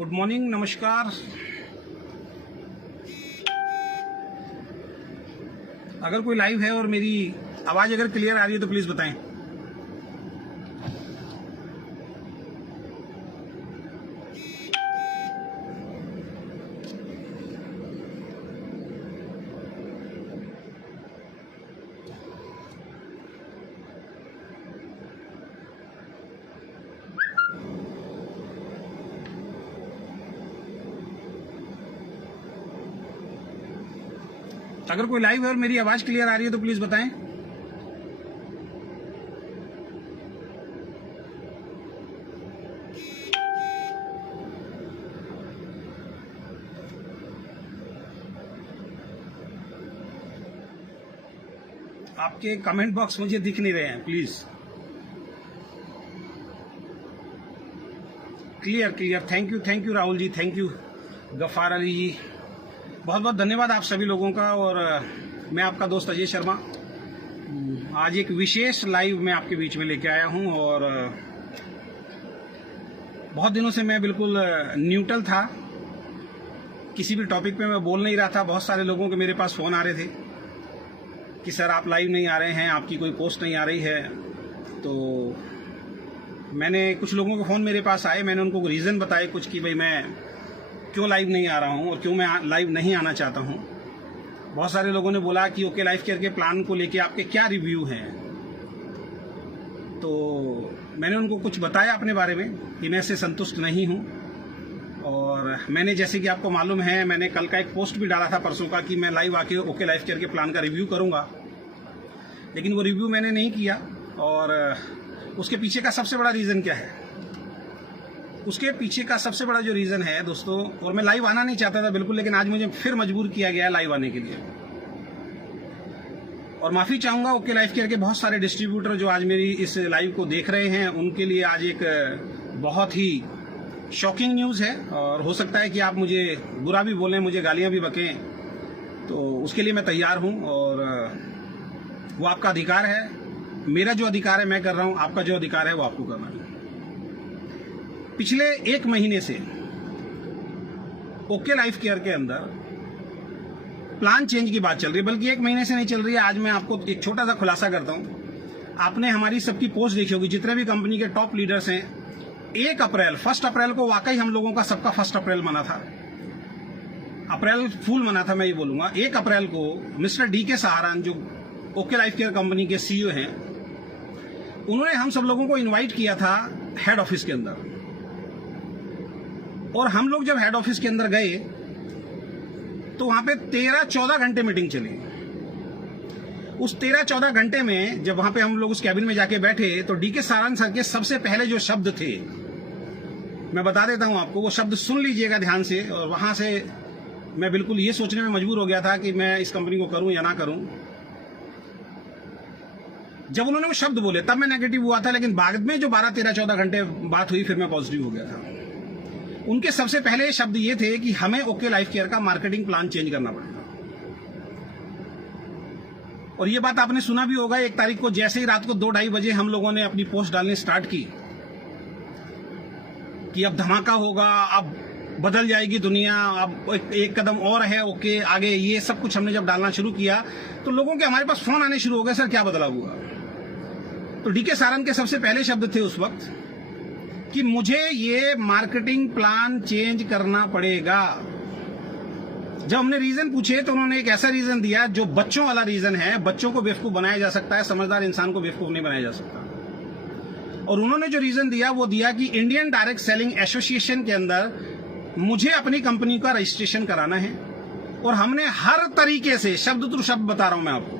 Good morning, नमस्कार। अगर कोई लाइव है और मेरी आवाज़ अगर क्लियर आ रही है तो प्लीज़ बताएं। अगर कोई लाइव है और मेरी आवाज़ क्लियर आ रही है तो प्लीज़ बताएं। आपके कमेंट बॉक्स मुझे दिख नहीं रहे हैं, please. Clear. Thank you Rahul ji, thank you Gaffar Ali ji, बहुत बहुत धन्यवाद आप सभी लोगों का। और मैं आपका दोस्त अजय शर्मा आज एक विशेष लाइव में आपके बीच में लेके आया हूं। और बहुत दिनों से मैं बिल्कुल न्यूट्रल था, किसी भी टॉपिक पे मैं बोल नहीं रहा था। बहुत सारे लोगों के मेरे पास फ़ोन आ रहे थे कि सर आप लाइव नहीं आ रहे हैं, आपकी कोई पोस्ट नहीं आ रही है। तो मैंने कुछ लोगों के फ़ोन मेरे पास आए, मैंने उनको रीज़न बताए कुछ कि भाई मैं क्यों लाइव नहीं आ रहा हूं और क्यों मैं लाइव नहीं आना चाहता हूं। बहुत सारे लोगों ने बोला कि ओके लाइफ केयर के प्लान को लेके आपके क्या रिव्यू हैं। तो मैंने उनको कुछ बताया अपने बारे में कि मैं इससे संतुष्ट नहीं हूं। और मैंने, जैसे कि आपको मालूम है, मैंने कल का एक पोस्ट भी डाला था परसों का कि मैं लाइव आके ओके लाइफ केयर के प्लान का रिव्यू करूंगा, लेकिन वो रिव्यू मैंने नहीं किया। और उसके पीछे का सबसे बड़ा रीज़न क्या है? उसके पीछे का सबसे बड़ा जो रीज़न है दोस्तों, और मैं लाइव आना नहीं चाहता था बिल्कुल, लेकिन आज मुझे फिर मजबूर किया गया है लाइव आने के लिए। और माफ़ी चाहूँगा ओके लाइफ केयर के बहुत सारे डिस्ट्रीब्यूटर जो आज मेरी इस लाइव को देख रहे हैं, उनके लिए आज एक बहुत ही शॉकिंग न्यूज़ है। और हो सकता है कि आप मुझे बुरा भी बोलें, मुझे गालियाँ भी बकें, तो उसके लिए मैं तैयार हूँ। और वो आपका अधिकार है, मेरा जो अधिकार है मैं कर रहा हूँ, आपका जो अधिकार है वो आपको करना है। पिछले 1 महीने से ओके लाइफ केयर के अंदर प्लान चेंज की बात चल रही है, बल्कि 1 महीने से नहीं चल रही है। आज मैं आपको एक छोटा सा खुलासा करता हूं। आपने हमारी सबकी पोस्ट देखी होगी, जितने भी कंपनी के टॉप लीडर्स हैं, 1 अप्रैल को वाकई हम लोगों का सबका 1 अप्रैल मना था, अप्रैल फूल मना था, मैं ये बोलूंगा। 1 अप्रैल को मिस्टर DK सहारन, जो ओके लाइफ केयर कंपनी के CEO हैं, उन्होंने हम सब लोगों को इन्वाइट किया था हेड ऑफिस के अंदर। और हम लोग जब हेड ऑफिस के अंदर गए तो वहां पे 13-14 घंटे मीटिंग चली। उस 13-14 घंटे में जब वहां पे हम लोग उस कैबिन में जाके बैठे तो DK सहारन सर के सबसे पहले जो शब्द थे, मैं बता देता हूं आपको, वो शब्द सुन लीजिएगा ध्यान से। और वहां से मैं बिल्कुल ये सोचने में मजबूर हो गया था कि मैं इस कंपनी को करूं या ना करूं। जब उन्होंने वो शब्द बोले तब मैं नेगेटिव हुआ था, लेकिन बाद में जो 12-13-14 घंटे बात हुई फिर मैं पॉजिटिव हो गया था। उनके सबसे पहले शब्द ये थे कि हमें ओके लाइफ केयर का मार्केटिंग प्लान चेंज करना पड़ेगा। और ये बात आपने सुना भी होगा, 1 तारीख को जैसे ही रात को 2-2:30 बजे हम लोगों ने अपनी पोस्ट डालनी स्टार्ट की कि अब धमाका होगा, अब बदल जाएगी दुनिया, अब एक कदम और है ओके आगे, ये सब कुछ हमने जब डालना शुरू किया तो लोगों के हमारे पास फोन आने शुरू हो गए, सर क्या बदलाव हुआ? तो DK सहारन के सबसे पहले शब्द थे उस वक्त कि मुझे ये मार्केटिंग प्लान चेंज करना पड़ेगा। जब हमने रीजन पूछे तो उन्होंने एक ऐसा रीजन दिया जो बच्चों वाला रीजन है। बच्चों को बेवकूफ बनाया जा सकता है, समझदार इंसान को बेवकूफ नहीं बनाया जा सकता। और उन्होंने जो रीजन दिया वो दिया कि इंडियन डायरेक्ट सेलिंग एसोसिएशन के अंदर मुझे अपनी कंपनी का रजिस्ट्रेशन कराना है। और हमने हर तरीके से, शब्द टू शब्द बता रहा हूं मैं आपको,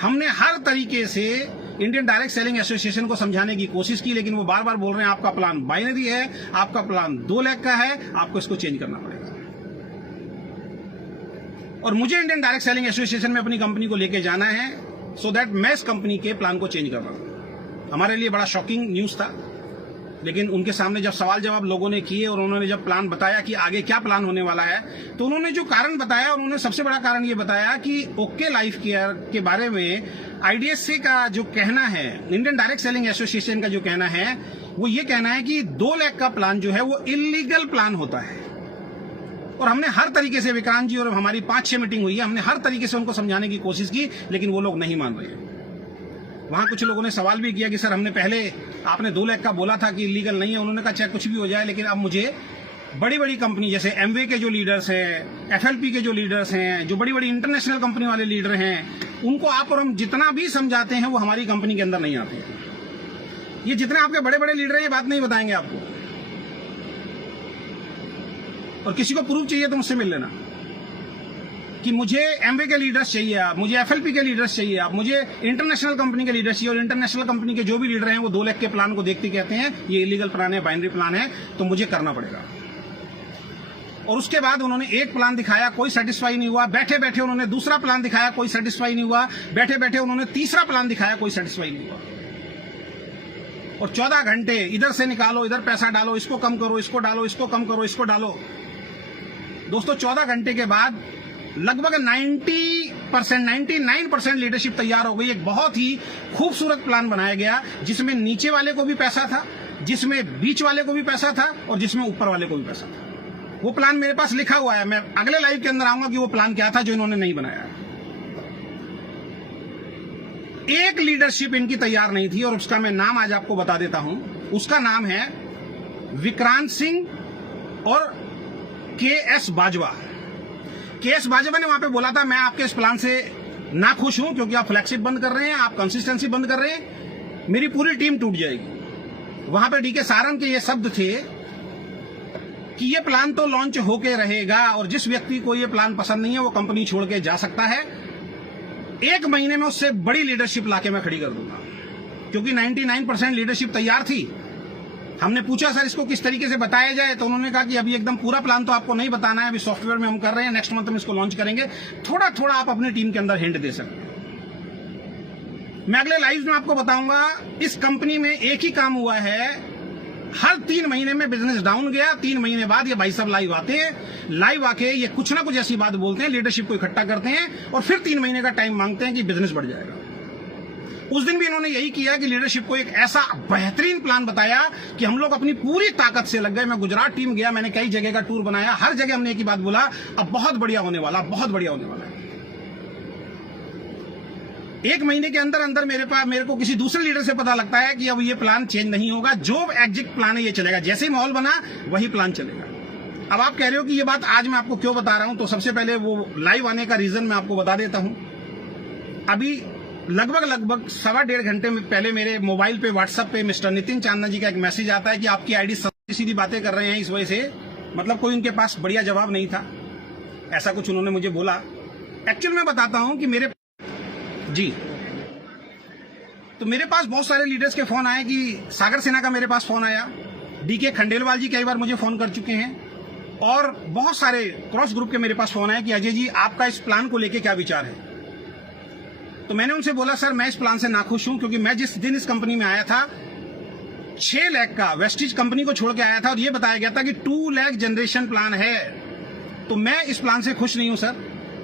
हमने हर तरीके से इंडियन डायरेक्ट सेलिंग एसोसिएशन को समझाने की कोशिश की, लेकिन वो बार बार बोल रहे हैं आपका प्लान बाइनरी है, आपका प्लान 2 लाख का है, आपको इसको चेंज करना पड़ेगा। और मुझे इंडियन डायरेक्ट सेलिंग एसोसिएशन में अपनी कंपनी को लेके जाना है, सो दैट मैं इस कंपनी के प्लान को चेंज कर रहा हूं। हमारे लिए बड़ा शॉकिंग न्यूज था, लेकिन उनके सामने जब सवाल जवाब लोगों ने किए और उन्होंने जब प्लान बताया कि आगे क्या प्लान होने वाला है, तो उन्होंने जो कारण बताया, उन्होंने सबसे बड़ा कारण ये बताया कि ओके लाइफ केयर के बारे में IDSA का जो कहना है, इंडियन डायरेक्ट सेलिंग एसोसिएशन का जो कहना है वो ये कहना है कि 2 लाख का प्लान जो है वो इलीगल प्लान होता है। और हमने हर तरीके से, विक्रांत जी और हमारी 5-6 मीटिंग हुई है, हमने हर तरीके से उनको समझाने की कोशिश की, लेकिन वो लोग नहीं मान रहे हैं। वहां कुछ लोगों ने सवाल भी किया कि सर हमने पहले आपने 2 लाख का बोला था कि इलीगल नहीं है। उन्होंने कहा चाहे कुछ भी हो जाए, लेकिन अब मुझे बड़ी बड़ी कंपनी जैसे एमवे के जो लीडर्स हैं, एफएलपी के जो लीडर्स हैं, जो बड़ी बड़ी इंटरनेशनल कंपनी वाले लीडर हैं, उनको आप और हम जितना भी समझाते हैं वो हमारी कंपनी के अंदर नहीं आते हैं। ये जितने आपके बड़े बड़े लीडर हैं ये बात नहीं बताएंगे आपको। और किसी को प्रूफ चाहिए तो मुझसे मिल लेना कि मुझे एमवे के लीडर्स चाहिए, आप मुझे एफएलपी के लीडर्स चाहिए, आप मुझे इंटरनेशनल कंपनी के लीडर्स चाहिए। और इंटरनेशनल कंपनी के जो भी लीडर हैं वो 2 लाख के प्लान को देखते कहते हैं ये इलीगल प्लान है, बाइनरी प्लान है, तो मुझे करना पड़ेगा। और उसके बाद उन्होंने एक प्लान दिखाया, कोई सेटिस्फाई नहीं हुआ। बैठे बैठे उन्होंने दूसरा प्लान दिखाया, कोई सेटिस्फाई नहीं हुआ। बैठे बैठे उन्होंने तीसरा प्लान दिखाया, कोई सेटिस्फाई नहीं हुआ। और 14 घंटे इधर से निकालो, इधर पैसा डालो, इसको कम करो, इसको डालो, इसको कम करो, इसको डालो। दोस्तों 14 घंटे के बाद लगभग 99% लीडरशिप तैयार हो गई। एक बहुत ही खूबसूरत प्लान बनाया गया जिसमें नीचे वाले को भी पैसा था, जिसमें बीच वाले को भी पैसा था और जिसमें ऊपर वाले को भी पैसा था। वो प्लान मेरे पास लिखा हुआ है। मैं अगले लाइव के अंदर आऊंगा कि वो प्लान क्या था जो इन्होंने नहीं बनाया। एक लीडरशिप इनकी तैयार नहीं थी और उसका मैं नाम आज आपको बता देता हूं। उसका नाम है विक्रांत सिंह और के.एस. बाजवा। के.एस. बाजवा ने वहां पे बोला था मैं आपके इस प्लान से ना खुश हूं क्योंकि आप फ्लैगशिप बंद कर रहे हैं, आप कंसिस्टेंसी बंद कर रहे हैं, मेरी पूरी टीम टूट जाएगी। वहां पे डी.के. सारंग के ये शब्द थे कि ये प्लान तो लॉन्च होके रहेगा और जिस व्यक्ति को ये प्लान पसंद नहीं है वो कंपनी छोड़ के जा सकता है। 1 महीने में उससे बड़ी लीडरशिप लाके मैं खड़ी कर दूंगा, क्योंकि 99% लीडरशिप तैयार थी। हमने पूछा सर इसको किस तरीके से बताया जाए, तो उन्होंने कहा कि अभी एकदम पूरा प्लान तो आपको नहीं बताना है, अभी सॉफ्टवेयर में हम कर रहे हैं, नेक्स्ट मंथ हम इसको लॉन्च करेंगे, थोड़ा थोड़ा आप अपनी टीम के अंदर हिंट दे सकते हैं। मैं अगले लाइव में आपको बताऊंगा। इस कंपनी में एक ही काम हुआ है, हर 3 महीने में बिजनेस डाउन गया, 3 महीने बाद ये भाई साहब लाइव आते हैं, लाइव आके ये कुछ ना कुछ ऐसी बात बोलते हैं, लीडरशिप को इकट्ठा करते हैं और फिर 3 महीने का टाइम मांगते हैं कि बिजनेस बढ़ जाएगा। उस दिन भी इन्होंने यही किया कि लीडरशिप को एक ऐसा बेहतरीन प्लान बताया कि हम लोग अपनी पूरी ताकत से लग गए। मैं गुजरात टीम गया, मैंने कई जगह का टूर बनाया, हर जगह हमने एक ही बात बोला, अब बहुत बढ़िया होने वाला, बहुत बढ़िया होने वाला है। 1 महीने के अंदर अंदर मेरे को किसी दूसरे लीडर से पता लगता है कि अब ये प्लान चेंज नहीं होगा, जो एग्जिट प्लान है ये चलेगा, जैसे ही माहौल बना वही प्लान चलेगा। अब आप कह रहे हो कि ये बात आज मैं आपको क्यों बता रहा हूं, तो सबसे पहले वो लाइव आने का रीजन मैं आपको बता देता हूं। अभी लगभग 1.5 घंटे में पहले मेरे मोबाइल पे व्हाट्सएप पे मिस्टर नितिन चांदना जी का एक मैसेज आता है कि आपकी आईडी सीधी बातें कर रहे हैं, इस वजह से मतलब कोई उनके पास बढ़िया जवाब नहीं था, ऐसा कुछ उन्होंने मुझे बोला। एक्चुअल में बताता हूं कि मेरे पास बहुत सारे लीडर्स के फोन आए कि सागर सेना का मेरे पास फोन आया, डी.के. खंडेलवाल जी कई बार मुझे फोन कर चुके हैं और बहुत सारे क्रॉस ग्रुप के मेरे पास फोन आए कि अजय जी आपका इस प्लान को लेके क्या विचार है। तो मैंने उनसे बोला सर मैं इस प्लान से नाखुश हूं, क्योंकि मैं जिस दिन इस कंपनी में आया था 6 लाख का वेस्टिज कंपनी को छोड़ के आया था और ये बताया गया था कि 2 लाख जनरेशन प्लान है। तो मैं इस प्लान से खुश नहीं हूं सर,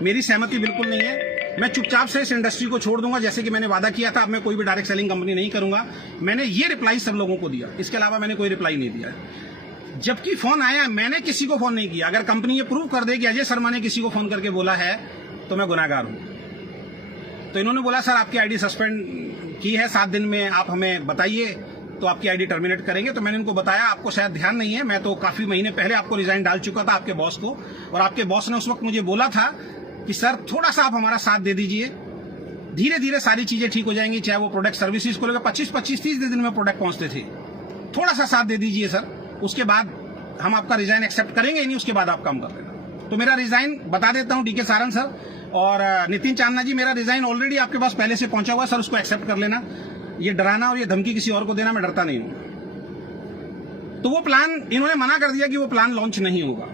मेरी सहमति बिल्कुल नहीं है। मैं चुपचाप से इस इंडस्ट्री को छोड़ दूंगा, जैसे कि मैंने वादा किया था। अब मैं कोई भी डायरेक्ट सेलिंग कंपनी नहीं करूंगा। मैंने ये रिप्लाई सब लोगों को दिया, इसके अलावा मैंने कोई रिप्लाई नहीं दिया। जबकि फोन आया, मैंने किसी को फोन नहीं किया। अगर कंपनी ये प्रूव कर दे कि अजय शर्मा ने किसी को फोन करके बोला है तो मैं गुनाहगार हूं। तो इन्होंने बोला सर आपकी आईडी सस्पेंड की है, 7 दिन में आप हमें बताइए तो आपकी आईडी टर्मिनेट करेंगे। तो मैंने इनको बताया, आपको शायद ध्यान नहीं है, मैं तो काफी महीने पहले आपको रिजाइन डाल चुका था, आपके बॉस को, और आपके बॉस ने उस वक्त मुझे बोला था कि सर थोड़ा सा आप हमारा साथ दे दीजिए, धीरे धीरे सारी चीजें ठीक हो जाएंगी। चाहे वो प्रोडक्ट सर्विसेज को लेकर 25-30 दिन में प्रोडक्ट पहुंचते थे, थोड़ा सा साथ दे दीजिए सर, उसके बाद हम आपका रिजाइन एक्सेप्ट करेंगे, नहीं उसके बाद आप काम कर लेना। तो मेरा रिजाइन बता देता हूं, डी.के. सारंग सर और नितिन चांदना जी, मेरा रिजाइन ऑलरेडी आपके पास पहले से पहुंचा हुआ है सर, उसको एक्सेप्ट कर लेना। ये डराना और ये धमकी किसी और को देना मैं डरता नहीं हूं। तो वो प्लान इन्होंने मना कर दिया कि वो प्लान लॉन्च नहीं होगा।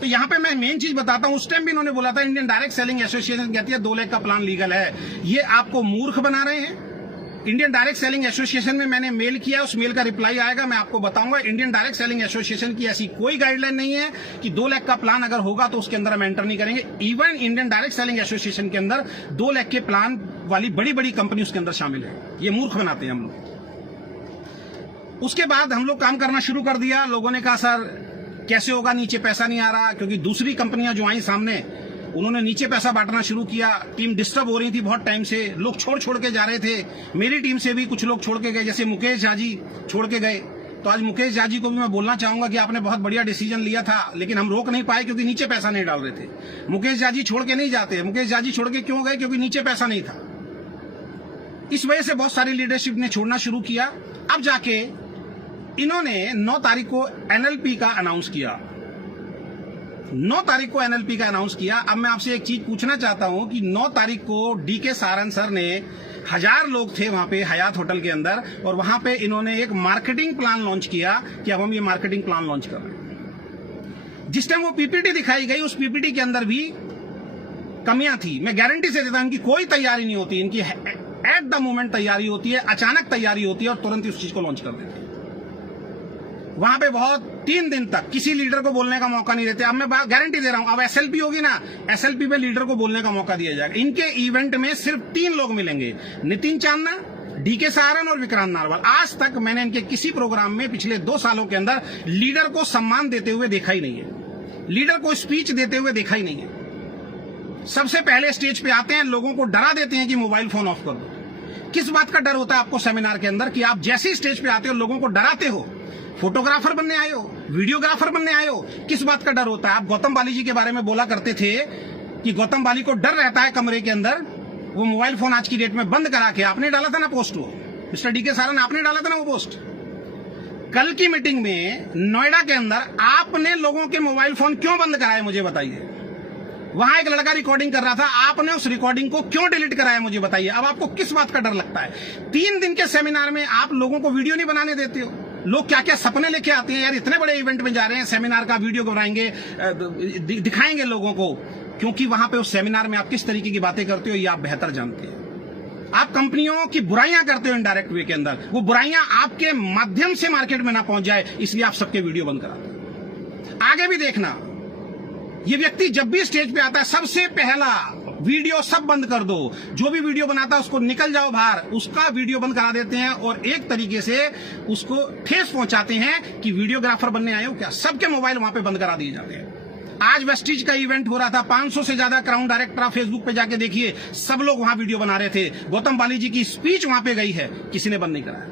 तो यहां पे मैं मेन चीज बताता हूं, उस टाइम भी इन्होंने बोला था, इंडियन डायरेक्ट सेलिंग एसोसिएशन कहती है 2 लाख का प्लान लीगल है। ये आपको मूर्ख बना रहे हैं। इंडियन डायरेक्ट सेलिंग एसोसिएशन में मैंने मेल किया, उस मेल का रिप्लाई आएगा, मैं आपको बताऊंगा। इंडियन डायरेक्ट सेलिंग एसोसिएशन की ऐसी कोई गाइडलाइन नहीं है कि 2 लाख का प्लान अगर होगा तो उसके अंदर हम एंटर नहीं करेंगे। Even Indian direct selling association के अंदर 2 लाख के प्लान वाली बड़ी बड़ी कंपनी उसके अंदर शामिल है। ये मूर्ख बनाते हैं हम लोग। उसके बाद हम लोग काम करना शुरू कर दिया। लोगों ने कहा सर कैसे होगा, नीचे पैसा नहीं आ रहा, क्योंकि दूसरी कंपनियां जो आई सामने उन्होंने नीचे पैसा बांटना शुरू किया। टीम डिस्टर्ब हो रही थी बहुत टाइम से, लोग छोड़ के जा रहे थे। मेरी टीम से भी कुछ लोग छोड़ के गए, जैसे मुकेश झा जी छोड़ के गए। तो आज मुकेश झा जी को भी मैं बोलना चाहूंगा कि आपने बहुत बढ़िया डिसीजन लिया था, लेकिन हम रोक नहीं पाए क्योंकि नीचे पैसा नहीं डाल रहे थे। मुकेश झा जी छोड़ के नहीं जाते। मुकेश झा जी छोड़ के क्यों गए? क्योंकि नीचे पैसा नहीं था। इस वजह से बहुत सारी लीडरशिप ने छोड़ना शुरू किया। अब जाके इन्होंने 9 तारीख को एनएलपी का अनाउंस किया। 9 तारीख को एनएलपी का अनाउंस किया। अब मैं आपसे एक चीज पूछना चाहता हूं कि 9 तारीख को डीके सारन सर ने 1000 लोग थे वहां पे हयात होटल के अंदर, और वहां पे इन्होंने एक मार्केटिंग प्लान लॉन्च किया कि अब हम ये मार्केटिंग प्लान लॉन्च कर रहे हैं। जिस टाइम वो पीपीटी दिखाई गई, उस पीपीटी के अंदर भी कमियां थी। मैं गारंटी से देता हूं इनकी कोई तैयारी नहीं होती, इनकी एट द मोमेंट तैयारी होती है, अचानक तैयारी होती है और तुरंत ही उस चीज को लॉन्च कर देते हैं। वहां पे बहुत 3 दिन तक किसी लीडर को बोलने का मौका नहीं देते। अब मैं गारंटी दे रहा हूं, अब एसएलपी होगी ना, एसएलपी पे लीडर को बोलने का मौका दिया जाएगा। इनके इवेंट में सिर्फ 3 लोग मिलेंगे, नितिन चांदना, डीके सारन और विक्रांत नारवाल। आज तक मैंने इनके किसी प्रोग्राम में पिछले 2 सालों के अंदर लीडर को सम्मान देते हुए देखा ही नहीं है, लीडर को स्पीच देते हुए देखा ही नहीं है। सबसे पहले स्टेज पे आते हैं, लोगों को डरा देते हैं कि मोबाइल फोन ऑफ कर दो। किस बात का डर होता है आपको सेमिनार के अंदर कि आप जैसे स्टेज पे आते हो लोगों को डराते हो? फोटोग्राफर बनने आए हो, वीडियोग्राफर बनने आए हो, किस बात का डर होता है? आप गौतम बाली जी के बारे में बोला करते थे कि गौतम बाली को डर रहता है कमरे के अंदर, वो मोबाइल फोन आज की डेट में बंद करा के आपने डाला था ना पोस्ट, वो मिस्टर डीके सारन आपने डाला था ना वो पोस्ट। कल की मीटिंग में नोएडा के अंदर आपने लोगों के मोबाइल फोन क्यों बंद कराए, मुझे बताइए। वहां एक लड़का रिकॉर्डिंग कर रहा था, आपने उस रिकॉर्डिंग को क्यों डिलीट कराया, मुझे बताइए। अब आपको किस बात का डर लगता है? 3 दिन के सेमिनार में आप लोगों को वीडियो नहीं बनाने देते हो। लोग क्या क्या सपने लेके आते हैं, यार इतने बड़े इवेंट में जा रहे हैं, सेमिनार का वीडियो बनाएंगे, दिखाएंगे लोगों को, क्योंकि वहां पे उस सेमिनार में आप किस तरीके की बातें करते हो ये आप बेहतर जानते हैं। आप कंपनियों की बुराइयां करते हो इनडायरेक्ट वे के अंदर, वो बुराइयां आपके माध्यम से मार्केट में ना पहुंच जाए, इसलिए आप सबके वीडियो बंद कराते हैं। आगे भी देखना, ये व्यक्ति जब भी स्टेज पे आता है सबसे पहला वीडियो सब बंद कर दो, जो भी वीडियो बनाता है उसको निकल जाओ बाहर, उसका वीडियो बंद करा देते हैं और एक तरीके से उसको ठेस पहुंचाते हैं कि वीडियोग्राफर बनने आए हो क्या। सबके मोबाइल वहां पे बंद करा दिए जाते हैं। आज वेस्टिज का इवेंट हो रहा था, 500 से ज्यादा क्राउन डायरेक्टर आप फेसबुक पे जाके देखिए, सब लोग वहां वीडियो बना रहे थे। गौतम बाली जी की स्पीच वहां पे गई है, किसी ने बंद नहीं कराया।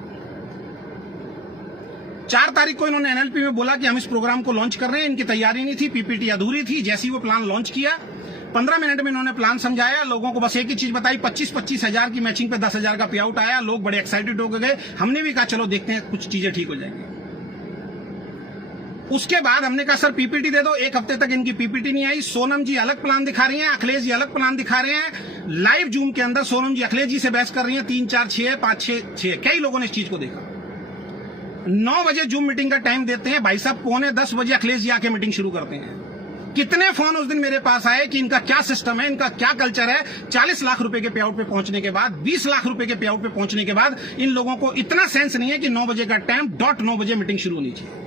4 तारीख को इन्होंने एनएलपी में बोला कि हम इस प्रोग्राम को लॉन्च कर रहे हैं, इनकी तैयारी नहीं थी, पीपीटी अधूरी थी। जैसे ही वो प्लान लॉन्च किया, 15 मिनट में इन्होंने प्लान समझाया, लोगों को बस एक ही चीज बताई, 25-25 हजार की मैचिंग पे 10,000 का पे आउट आया। लोग बड़े एक्साइटेड हो गए। हमने भी कहा चलो देखते हैं कुछ चीजें ठीक हो जाएंगी। उसके बाद हमने कहा सर पीपीटी दे दो। 1 हफ्ते तक इनकी पीपीटी नहीं आई। सोनम जी अलग प्लान दिखा रही हैं, अखिलेश जी अलग प्लान दिखा रहे हैं। लाइव जूम के अंदर सोनम जी अखिलेश जी से बहस कर रही हैं, 3, 4, 6, 5, 6, कई लोगों ने इस चीज को देखा। 9 बजे जूम मीटिंग का टाइम देते हैं, भाई साहब 9:45 बजे अखिलेश जी आके मीटिंग शुरू करते हैं। कितने फोन उस दिन मेरे पास आए कि इनका क्या सिस्टम है, इनका क्या कल्चर है। 40 लाख रुपए के पे आउट पे पहुंचने के बाद, 20 लाख रुपए के पे आउट पे पहुंचने के बाद इन लोगों को इतना सेंस नहीं है कि 9 बजे का टाइम डॉट 9 बजे मीटिंग शुरू होनी चाहिए।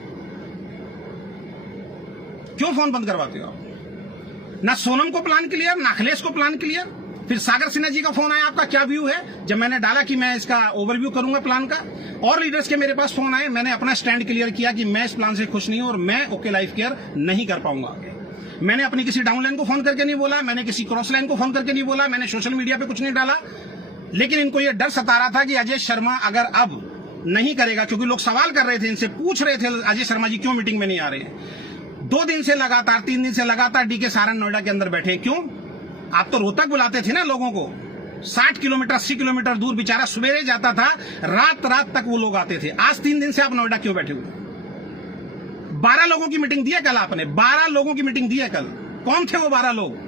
क्यों फोन बंद करवाते हो आप? ना सोनम को प्लान क्लियर, ना अखिलेश को प्लान क्लियर। फिर सागर सिन्हा जी का फोन आया, आपका क्या व्यू है? जब मैंने डाला कि मैं इसका ओवरव्यू करूंगा प्लान का, और लीडर्स के मेरे पास फोन आए, मैंने अपना स्टैंड क्लियर किया कि मैं इस प्लान से खुश नहीं हूं और मैं ओके लाइफ केयर नहीं कर पाऊंगा। मैंने अपनी किसी डाउनलाइन को फोन करके नहीं बोला, मैंने किसी क्रॉस लाइन को फोन करके नहीं बोला, मैंने सोशल मीडिया पे कुछ नहीं डाला। लेकिन इनको यह डर सता रहा था कि अजय शर्मा अगर अब नहीं करेगा, क्योंकि लोग सवाल कर रहे थे, इनसे पूछ रहे थे अजय शर्मा जी क्यों मीटिंग में नहीं आ रहे। 2 दिन से लगातार, 3 दिन से लगातार डीके सारन नोएडा के अंदर बैठे। क्यों? आप तो रोहतक बुलाते थे ना लोगों को, 60 किलोमीटर 80 किलोमीटर दूर बेचारा सवेरे जाता था, रात तक वो लोग आते थे। आज 3 दिन से आप नोएडा क्यों बैठे हुए? 12 लोगों की मीटिंग दी है कल आपने, 12 लोगों की मीटिंग दी है कल। कौन थे वो 12 लोग?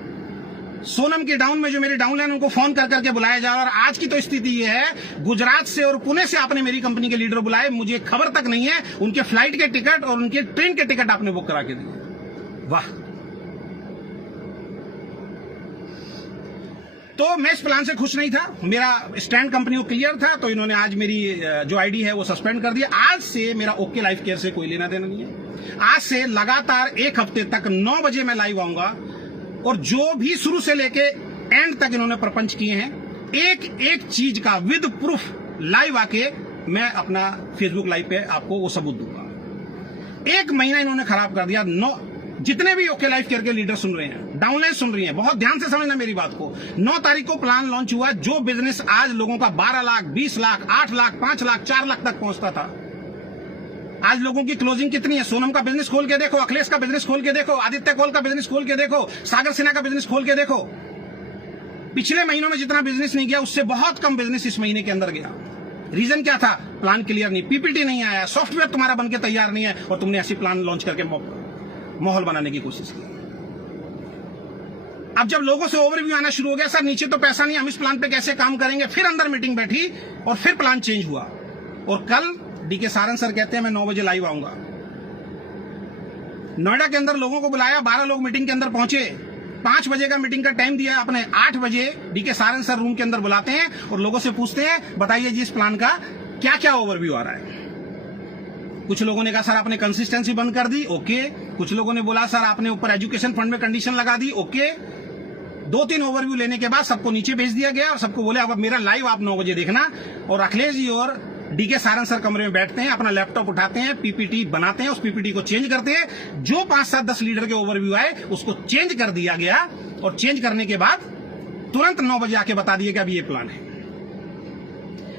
सोनम के डाउन में जो मेरी डाउनलाइन उनको फोन कर करके बुलाया जा रहा है। और आज की तो स्थिति ये है, गुजरात से और पुणे से आपने मेरी कंपनी के लीडर बुलाए, मुझे खबर तक नहीं है, उनके फ्लाइट के टिकट और उनके ट्रेन के टिकट आपने बुक करा के दिए। वाह। तो मैं इस प्लान से खुश नहीं था, मेरा स्टैंड कंपनी को क्लियर था, तो इन्होंने आज मेरी जो आईडी है वो सस्पेंड कर दिया। आज से मेरा ओके लाइफ केयर से कोई लेना देना नहीं है। आज से लगातार 1 हफ्ते तक 9 बजे मैं लाइव आऊंगा, और जो भी शुरू से लेके एंड तक इन्होंने प्रपंच किए हैं, एक एक चीज का विद प्रूफ लाइव आके मैं अपना फेसबुक लाइव पे आपको वो सबूत दूंगा। 1 महीना इन्होंने खराब कर दिया। जितने भी ओके लाइफ केयर के लीडर सुन रहे हैं, डाउनलाइन सुन रही हैं, बहुत ध्यान से समझना मेरी बात को। 9 तारीख को प्लान लॉन्च हुआ। जो बिजनेस आज लोगों का 12 लाख, 20 लाख, 8 लाख, 5 लाख, 4 लाख तक पहुंचता था, आज लोगों की क्लोजिंग कितनी है? सोनम का बिजनेस खोल के देखो, अखिलेश का बिजनेस खोल के देखो, आदित्य कोल का बिजनेस खोल के देखो, सागर सिन्हा का बिजनेस खोल के देखो। पिछले महीनों में जितना बिजनेस नहीं गया उससे बहुत कम बिजनेस इस महीने के अंदर गया। रीजन क्या था? प्लान क्लियर नहीं, पीपीटी नहीं आया, सॉफ्टवेयर तुम्हारा बनके तैयार नहीं है और तुमने ऐसी प्लान लॉन्च करके माहौल बनाने की कोशिश की। अब जब लोगों से ओवरव्यू आना शुरू हो गया, सर नीचे तो पैसा नहीं, हम इस प्लान पे कैसे काम करेंगे, फिर अंदर मीटिंग बैठी और फिर प्लान चेंज हुआ। और कल डीके सारन सर कहते हैं मैं 9 बजे लाइव आऊंगा। नोएडा के अंदर लोगों को बुलाया, 12 लोग मीटिंग के अंदर पहुंचे। 5 बजे का मीटिंग का टाइम दिया आपने, 8 बजे डीके सारन सर रूम के अंदर बुलाते हैं और लोगों से पूछते हैं बताइए जी इस प्लान का क्या क्या ओवरव्यू आ रहा है। कुछ लोगों ने कहा सर आपने कंसिस्टेंसी बंद कर दी, ओके। कुछ लोगों ने बोला सर आपने ऊपर एजुकेशन फंड में कंडीशन लगा दी, ओके। 2-3 ओवरव्यू लेने के बाद सबको नीचे भेज दिया गया और सबको बोले अब मेरा लाइव आप 9 बजे देखना। और अखिलेश जी और डीके सारन सर कमरे में बैठते हैं, अपना लैपटॉप उठाते हैं, पीपीटी बनाते हैं, उस पीपीटी को चेंज करते हैं। जो 5, 7, 10 लीडर के ओवरव्यू आए उसको चेंज कर दिया गया और चेंज करने के बाद तुरंत 9 बजे आके बता दिए कि अब ये प्लान है।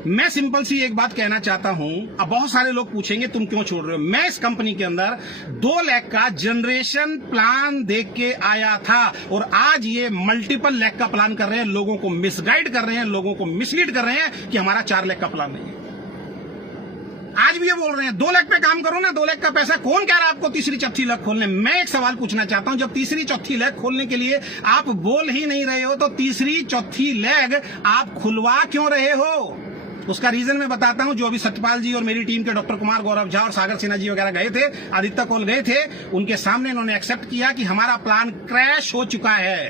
मैं सिंपल सी एक बात कहना चाहता हूं। अब बहुत सारे लोग पूछेंगे तुम क्यों छोड़ रहे हो। मैं इस कंपनी के अंदर 2 लाख का जनरेशन प्लान देख के आया था और आज ये मल्टीपल लाख का प्लान कर रहे हैं, लोगों को मिसगाइड कर रहे हैं, लोगों को मिसलीड कर रहे हैं कि हमारा 4 लाख का प्लान नहीं है। आज भी ये बोल रहे हैं 2 लाख पे काम करो ना, 2 लाख का पैसा कौन कह रहा है आपको तीसरी चौथी लाख खोलने। मैं एक सवाल पूछना चाहता हूं, जब तीसरी चौथी लाख खोलने के लिए आप बोल ही नहीं रहे हो तो तीसरी चौथी लाख आप खुलवा क्यों रहे हो? उसका रीजन मैं बताता हूं। जो अभी सत्यपाल जी और मेरी टीम के डॉक्टर कुमार गौरव झा और सागर सिन्हा जी वगैरह गए थे, आदित्य कोल गए थे, उनके सामने इन्होंने एक्सेप्ट किया कि हमारा प्लान क्रैश हो चुका है,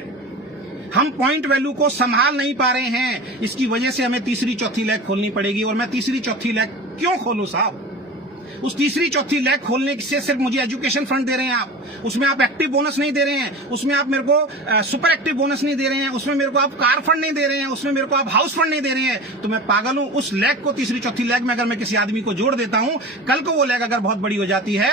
हम पॉइंट वैल्यू को संभाल नहीं पा रहे हैं, इसकी वजह से हमें तीसरी चौथी लाख खोलनी पड़ेगी। और मैं तीसरी चौथी लाख क्यों खोलूं साहब? उस तीसरी चौथी लाख खोलने से सिर्फ मुझे एजुकेशन फंड दे रहे हैं आप, उसमें आप एक्टिव बोनस नहीं दे रहे हैं, उसमें आप मेरे को सुपर एक्टिव बोनस नहीं दे रहे हैं, उसमें मेरे को आप कार फंड नहीं दे रहे हैं, उसमें मेरे को आप हाउस फंड नहीं दे रहे हैं। तो मैं पागल हूं? उस लाख को तीसरी चौथी लाख में अगर मैं किसी आदमी को जोड़ देता हूं, कल को वो लाख अगर बहुत बड़ी हो जाती है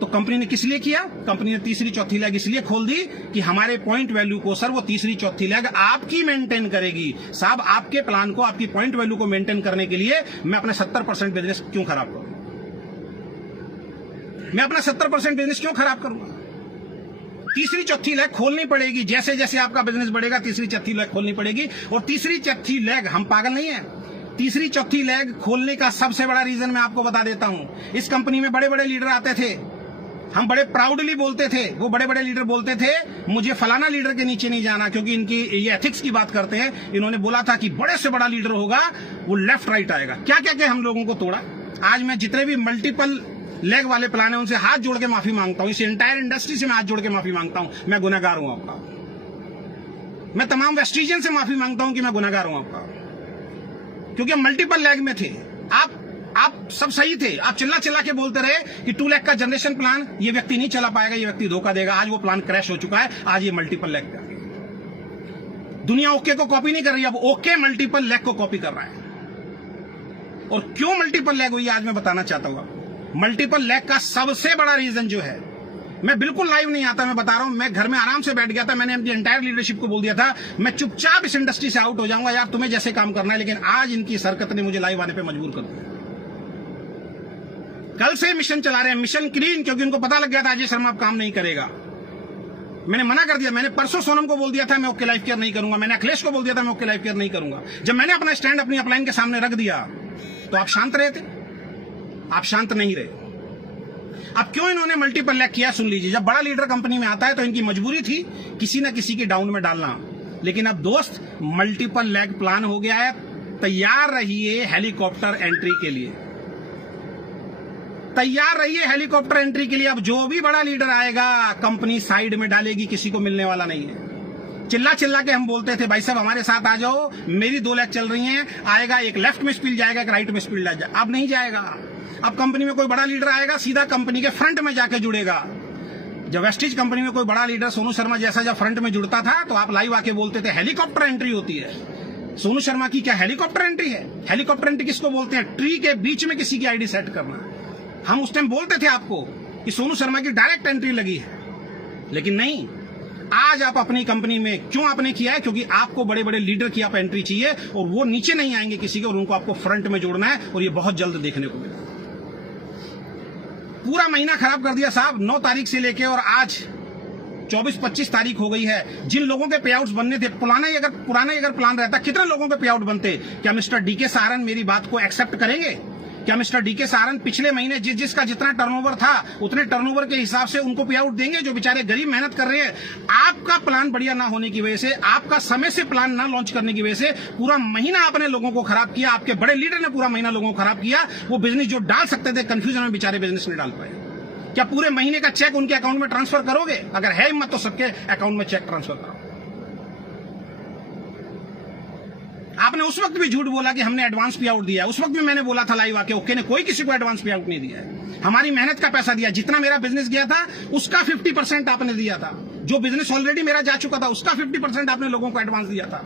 तो कंपनी ने किस लिए किया? कंपनी ने तीसरी चौथी लाख इसलिए खोल दी कि हमारे पॉइंट वैल्यू को सर वो तीसरी चौथी लाख आपकी मेंटेन करेगी। साहब आपके प्लान को, आपकी पॉइंट वैल्यू को मेंटेन करने के लिए मैं अपने 70% बिजनेस क्यों खराब करूं? मैं अपना 70% बिजनेस क्यों खराब करूंगा? तीसरी चौथी लाख खोलनी पड़ेगी। जैसे जैसे आपका बिजनेस बढ़ेगा तीसरी चौथी लाख खोलनी पड़ेगी। और तीसरी चौथी लाख, हम पागल नहीं है, तीसरी चौथी लाख खोलने का सबसे बड़ा रीजन मैं आपको बता देता हूं। इस कंपनी में बड़े बड़े लीडर आते थे, हम बड़े प्राउडली बोलते थे, वो बड़े बड़े लीडर बोलते थे मुझे फलाना लीडर के नीचे नहीं जाना, क्योंकि इनकी ये एथिक्स की बात करते हैं। इन्होंने बोला था कि बड़े से बड़ा लीडर होगा वो लेफ्ट राइट आएगा। क्या क्या क्या हम लोगों को तोड़ा। आज मैं जितने भी मल्टीपल लेग वाले प्लान है उनसे हाथ जोड़ के माफी मांगता हूं, इस एंटायर इंडस्ट्री से मैं हाथ जोड़ के माफी मांगता हूं। मैं गुनहगार हूं आपका। मैं तमाम वेस्टिजियन से माफी मांगता हूं कि मैं गुनहगार हूं आपका, क्योंकि हम मल्टीपल लेग में थे। आप सब सही थे, आप चिल्ला चिल्ला के बोलते रहे कि 2 लाख का जनरेशन प्लान ये व्यक्ति नहीं चला पाएगा, ये व्यक्ति धोखा देगा। आज वो प्लान क्रैश हो चुका है, आज ये मल्टीपल लेग का। दुनिया ओके को कॉपी नहीं कर रही, अब ओके मल्टीपल लेग को कॉपी कर रहा है। और क्यों मल्टीपल लेग हुई आज मैं बताना चाहता हूं आपको। मल्टीपल लेग का सबसे बड़ा रीजन जो है, मैं बिल्कुल लाइव नहीं आता, मैं बता रहा हूं, मैं घर में आराम से बैठ गया था। मैंने अपनी एंटायर लीडरशिप को बोल दिया था मैं चुपचाप इस इंडस्ट्री से आउट हो जाऊंगा, यार तुम्हें जैसे काम करना है। लेकिन आज इनकी सरकत ने मुझे लाइव आने पे मजबूर कर दिया। कल से मिशन चला रहे हैं, मिशन क्लीन, क्योंकि उनको पता लग गया था अजय शर्मा अब काम नहीं करेगा। मैंने मना कर दिया। मैंने परसों सोनम को बोल दिया था मैं ओके लाइफ केयर नहीं करूंगा, मैंने अखिलेश को बोल दिया था मैं ओके लाइफ केयर नहीं करूंगा। जब मैंने अपना स्टैंड अपनी अपलाइन के सामने रख दिया तो आप शांत रहे थे, आप शांत नहीं रहे। अब क्यों इन्होंने मल्टीपल लैग किया सुन लीजिए। जब बड़ा लीडर कंपनी में आता है तो इनकी मजबूरी थी किसी ना किसी के डाउन में डालना, लेकिन अब दोस्त मल्टीपल लैग प्लान हो गया है। तैयार रहिए हेलीकॉप्टर एंट्री के लिए, तैयार रहिए हेलीकॉप्टर एंट्री के लिए। अब जो भी बड़ा लीडर आएगा कंपनी साइड में डालेगी, किसी को मिलने वाला नहीं है। चिल्ला चिल्ला के हम बोलते थे भाई साहब हमारे साथ आ जाओ, मेरी 2 लाख चल रही हैं, आएगा एक लेफ्ट में स्पिल जाएगा, एक राइट में स्पिल जाएगा। अब नहीं जाएगा। अब कंपनी में कोई बड़ा लीडर आएगा सीधा कंपनी के फ्रंट में जाके जुड़ेगा। जब वेस्टिज कंपनी में कोई बड़ा लीडर सोनू शर्मा जैसा जब फ्रंट में जुड़ता था तो आप लाइव आके बोलते थे हेलीकॉप्टर एंट्री होती है। सोनू शर्मा की क्या हेलीकॉप्टर एंट्री है? हेलीकॉप्टर एंट्री किसको बोलते हैं? ट्री के बीच में किसी की आईडी सेट करना। हम उस टाइम बोलते थे आपको कि सोनू शर्मा की डायरेक्ट एंट्री लगी है, लेकिन नहीं। आज आप अपनी कंपनी में क्यों आपने किया है? क्योंकि आपको बड़े बड़े लीडर की आप एंट्री चाहिए और वो नीचे नहीं आएंगे किसी के, और उनको आपको फ्रंट में जोड़ना है, और ये बहुत जल्द देखने को मिलेगा। पूरा महीना खराब कर दिया साहब, 9 तारीख से लेके और आज 24-25 तारीख हो गई है। जिन लोगों के पे आउट्स बनने थे, पुराना ही अगर प्लान रहता, कितने लोगों के पे आउट बनते? क्या मिस्टर डीके सहारन मेरी बात को एक्सेप्ट करेंगे? क्या मिस्टर डीके सहारन पिछले महीने जिसका जितना टर्नओवर था उतने टर्नओवर के हिसाब से उनको पे आउट देंगे, जो बेचारे गरीब मेहनत कर रहे हैं? आपका प्लान बढ़िया ना होने की वजह से, आपका समय से प्लान ना लॉन्च करने की वजह से पूरा महीना आपने लोगों को खराब किया। आपके बड़े लीडर ने पूरा महीना लोगों को खराब किया। वो बिजनेस जो डाल सकते थे कंफ्यूजन में, बेचारे बिजनेस नहीं डाल पाए। क्या पूरे महीने का चेक उनके अकाउंट में ट्रांसफर करोगे? अगर है हिम्मत तो सबके अकाउंट में चेक ट्रांसफर करो। आपने उस वक्त भी झूठ बोला कि हमने एडवांस पे आउट दिया। उस वक्त भी मैंने बोला था लाइव आके, ओके ने कोई किसी को एडवांस पे आउट नहीं दिया है। हमारी मेहनत का पैसा दिया, जितना मेरा बिजनेस गया था उसका 50% आपने दिया था। जो बिजनेस ऑलरेडी मेरा जा चुका था उसका 50% आपने लोगों को एडवांस दिया था।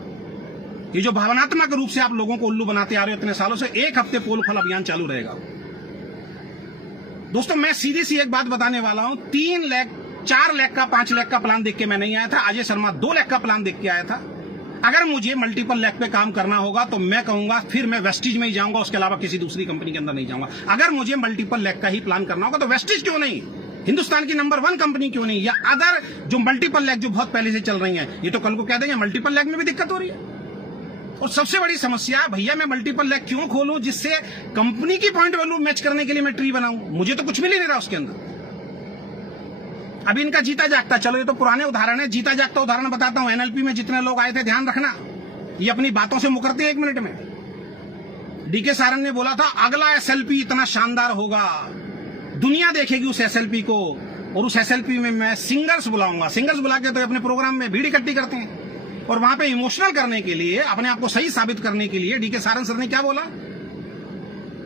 ये जो भावनात्मक रूप से आप लोगों को उल्लू बनाते आ रहे हो इतने सालों से, 1 हफ्ते पोल खोल अभियान चालू रहेगा। दोस्तों मैं सीधी सी एक बात बताने वाला हूं, 3 लाख 4 लाख का 5 लाख का प्लान देख के मैं नहीं आया था। अजय शर्मा 2 लाख का प्लान देख के आया था। अगर मुझे मल्टीपल लाख पे काम करना होगा तो मैं कहूंगा फिर मैं वेस्टिज में ही जाऊंगा, उसके अलावा किसी दूसरी कंपनी के अंदर नहीं जाऊंगा। अगर मुझे मल्टीपल लाख का ही प्लान करना होगा तो वेस्टिज क्यों नहीं, हिंदुस्तान की नंबर 1 कंपनी क्यों नहीं, या अदर जो मल्टीपल लाख जो बहुत पहले से चल रही हैं, ये तो कल को कह देंगे मल्टीपल लाख में भी दिक्कत हो रही है। और सबसे बड़ी समस्या, भैया मैं मल्टीपल लाख क्यों खोलूं जिससे कंपनी की पॉइंट वैल्यू मैच करने के लिए मैं ट्री बनाऊं? मुझे तो कुछ मिल ही नहीं रहा उसके अंदर। अभी इनका जीता जागता, चलो ये तो पुराने उदाहरण है, जीता जागता उदाहरण बताता हूं। एनएलपी में जितने लोग आए थे, ध्यान रखना, ये अपनी बातों से मुकरते हैं 1 मिनट में। डीके सहारन ने बोला था अगला एसएलपी इतना शानदार होगा, दुनिया देखेगी उस एसएलपी को, और उस एसएलपी में मैं सिंगर्स बुलाऊंगा। सिंगर्स बुला के तो अपने प्रोग्राम में भीड़ इकट्ठी करते हैं, और वहां पे इमोशनल करने के लिए, अपने आप को सही साबित करने के लिए डीके सहारन सर ने क्या बोला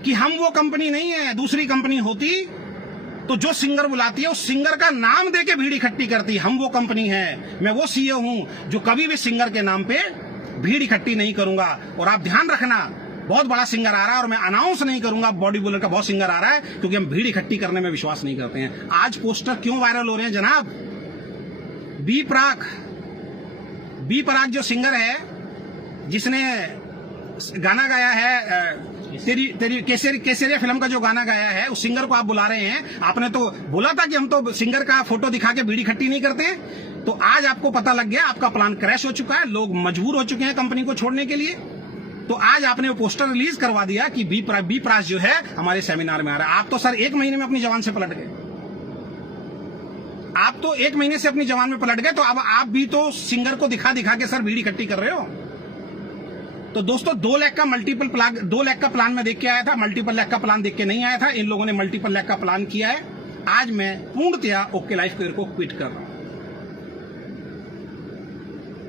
कि हम वो कंपनी नहीं है, दूसरी कंपनी होती तो जो सिंगर बुलाती है उस सिंगर का नाम देके भीड़ इकट्ठी करती। हम वो कंपनी है, मैं वो सीईओ हूं जो कभी भी सिंगर के नाम पे भीड़ इकट्ठी नहीं करूंगा। और आप ध्यान रखना, बहुत बड़ा सिंगर आ रहा है और मैं अनाउंस नहीं करूंगा बॉडी बिल्डर का बहुत सिंगर आ रहा है, क्योंकि हम भीड़ इकट्ठी करने में विश्वास नहीं करते हैं। आज पोस्टर क्यों वायरल हो रहे हैं जनाब? बी प्राक जो सिंगर है, जिसने गाना गाया है तेरी केसरिया फिल्म का जो गाना गाया है, उस सिंगर को आप बुला रहे हैं। आपने तो बोला था कि हम तो सिंगर का फोटो दिखा के भीड़ इकट्ठी नहीं करते हैं। तो आज आपको पता लग गया, आपका प्लान क्रैश हो चुका है, लोग मजबूर हो चुके हैं कंपनी को छोड़ने के लिए। तो आज आपने वो पोस्टर रिलीज करवा दिया कि बी प्राक जो है हमारे सेमिनार में आ रहा है। आप तो सर 1 महीने में अपनी जवान से पलट गए, आप तो 1 महीने से अपनी जवान में पलट गए। तो अब आप भी तो सिंगर को दिखा के सर भीड़ इकट्ठी कर रहे हो। तो दोस्तों 2 लाख का प्लान मैं देख के आया था, मल्टीपल लाख का प्लान देख के नहीं आया था। इन लोगों ने मल्टीपल लाख का प्लान किया है। आज मैं पूर्णतया ओके लाइफ करियर को क्विट कर रहा हूं।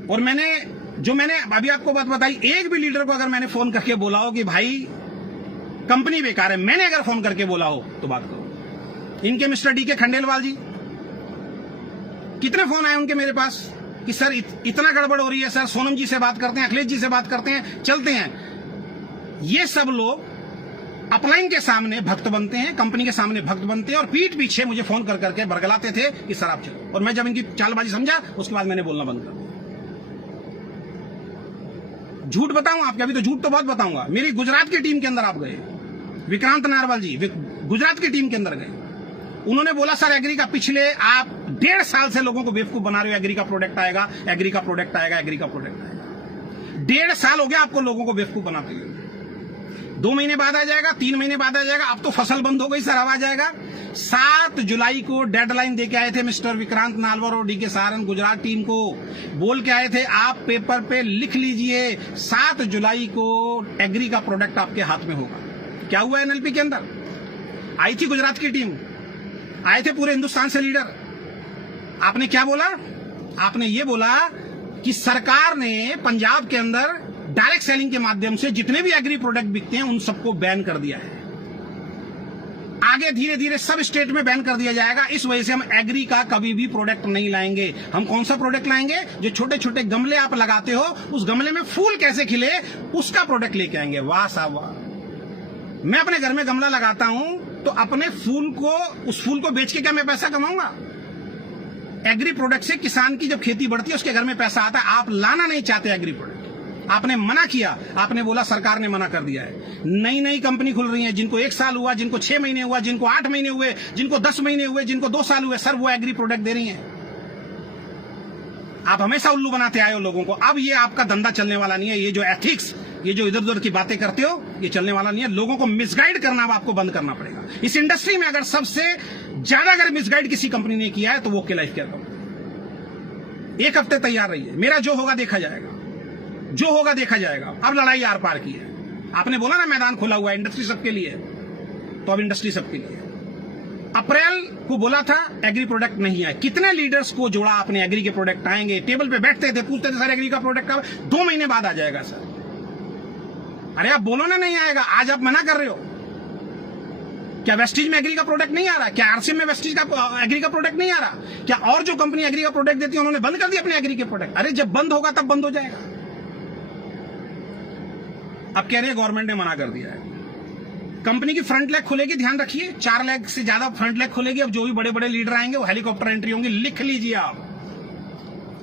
और मैंने अभी आपको बात बताई, एक भी लीडर को अगर मैंने फोन करके बोला हो कि भाई कंपनी बेकार है, मैंने अगर फोन करके बोला हो तो बात करो। इनके मिस्टर डीके खंडेलवाल जी, कितने फोन आए उनके मेरे पास कि सर इतना गड़बड़ हो रही है, सर सोनम जी से बात करते हैं, अखिलेश जी से बात करते हैं, चलते हैं। ये सब लोग अपलाइन के सामने भक्त बनते हैं, कंपनी के सामने भक्त बनते हैं, और पीठ पीछे मुझे फोन कर करके बरगलाते थे कि सर आप चलो। और मैं जब इनकी चालबाजी समझा, उसके बाद मैंने बोलना बंद कर दिया। झूठ बताऊं आपके, अभी तो झूठ तो बहुत बताऊंगा। मेरी गुजरात की टीम के अंदर आप गए, विक्रांत नारवाल जी गुजरात की टीम के अंदर गए, उन्होंने बोला सर एग्री का पिछले आप 1.5 साल से लोगों को बेवकूफ बना रहे हो, एग्री का प्रोडक्ट आएगा, एग्री का प्रोडक्ट आएगा, एग्री का प्रोडक्ट आएगा। 1.5 साल हो गया आपको लोगों को बेवकूफ बनाते हुए। 2 महीने बाद आ जाएगा, 3 महीने बाद आ जाएगा। अब तो फसल बंद हो गई सर, अब आ जाएगा। 7 जुलाई को डेडलाइन दे के आए थे मिस्टर विक्रांत नालवर और डीके सहारन गुजरात टीम को, बोल के आए थे आप पेपर पे लिख लीजिए 7 जुलाई को एग्री का प्रोडक्ट आपके हाथ में होगा। क्या हुआ? एनएलपी के अंदर आई थी गुजरात की टीम, आए थे पूरे हिंदुस्तान से लीडर। आपने क्या बोला? आपने ये बोला कि सरकार ने पंजाब के अंदर डायरेक्ट सेलिंग के माध्यम से जितने भी एग्री प्रोडक्ट बिकते हैं उन सबको बैन कर दिया है। आगे धीरे धीरे सब स्टेट में बैन कर दिया जाएगा। इस वजह से हम एग्री का कभी भी प्रोडक्ट नहीं लाएंगे। हम कौन सा प्रोडक्ट लाएंगे? जो छोटे छोटे गमले आप लगाते हो, उस गमले में फूल कैसे खिले, उसका प्रोडक्ट लेके आएंगे। वाह साहब वाह। मैं अपने घर में गमला लगाता हूं तो अपने फूल को, उस फूल को बेच के क्या मैं पैसा कमाऊंगा? एग्री प्रोडक्ट से किसान की जब खेती बढ़ती है उसके घर में पैसा आता है। आप लाना नहीं चाहते एग्री प्रोडक्ट, आपने मना किया, आपने बोला सरकार ने मना कर दिया है। नई नई कंपनी खुल रही है, जिनको 1 साल हुआ, जिनको 6 महीने हुआ, जिनको 8 महीने हुए, जिनको 10 महीने हुए, जिनको 2 साल हुए, सर वो एग्री प्रोडक्ट दे रही हैं। आप हमेशा उल्लू बनाते आए हो लोगों को। अब ये आपका धंधा चलने वाला नहीं है। ये जो एथिक्स, ये जो इधर उधर की बातें करते हो, ये चलने वाला नहीं है। लोगों को मिसगाइड करना अब आपको बंद करना पड़ेगा। इस इंडस्ट्री में अगर सबसे ज्यादा अगर मिसगाइड किसी कंपनी ने किया है तो वो ओके लाइफ केयर कंपनी। 1 हफ्ते तैयार रहिए, मेरा जो होगा देखा जाएगा, जो होगा देखा जाएगा। अब लड़ाई आर पार की है। आपने बोला ना मैदान खुला हुआ है, इंडस्ट्री सबके लिए, तो अब इंडस्ट्री सबके लिए। अप्रैल को बोला था एग्री प्रोडक्ट नहीं आए। कितने लीडर्स को जोड़ा आपने? एग्री के प्रोडक्ट आएंगे, टेबल पे बैठते थे, पूछते थे सर एग्री का प्रोडक्ट कब? 2 महीने बाद आ जाएगा सर। अरे आप बोलो ना नहीं आएगा, आज आप मना कर रहे हो। क्या वेस्टीज में एग्री का प्रोडक्ट नहीं आ रहा? क्या आरसीएम में वेस्टीज का एग्री का प्रोडक्ट नहीं आ रहा? क्या और जो कंपनी एग्री का प्रोडक्ट देती है उन्होंने बंद कर दिया अपने एग्री के प्रोडक्ट? अरे जब बंद होगा तब बंद हो जाएगा। अब कह रहे हैं गवर्नमेंट ने मना कर दिया है। कंपनी की फ्रंट लेग खुलेगी, ध्यान रखिए, 4 लेग से ज्यादा फ्रंट लेग खुलेगी। अब जो भी बड़े बड़े लीडर आएंगे वो हेलीकॉप्टर एंट्री होंगी, लिख लीजिए आप।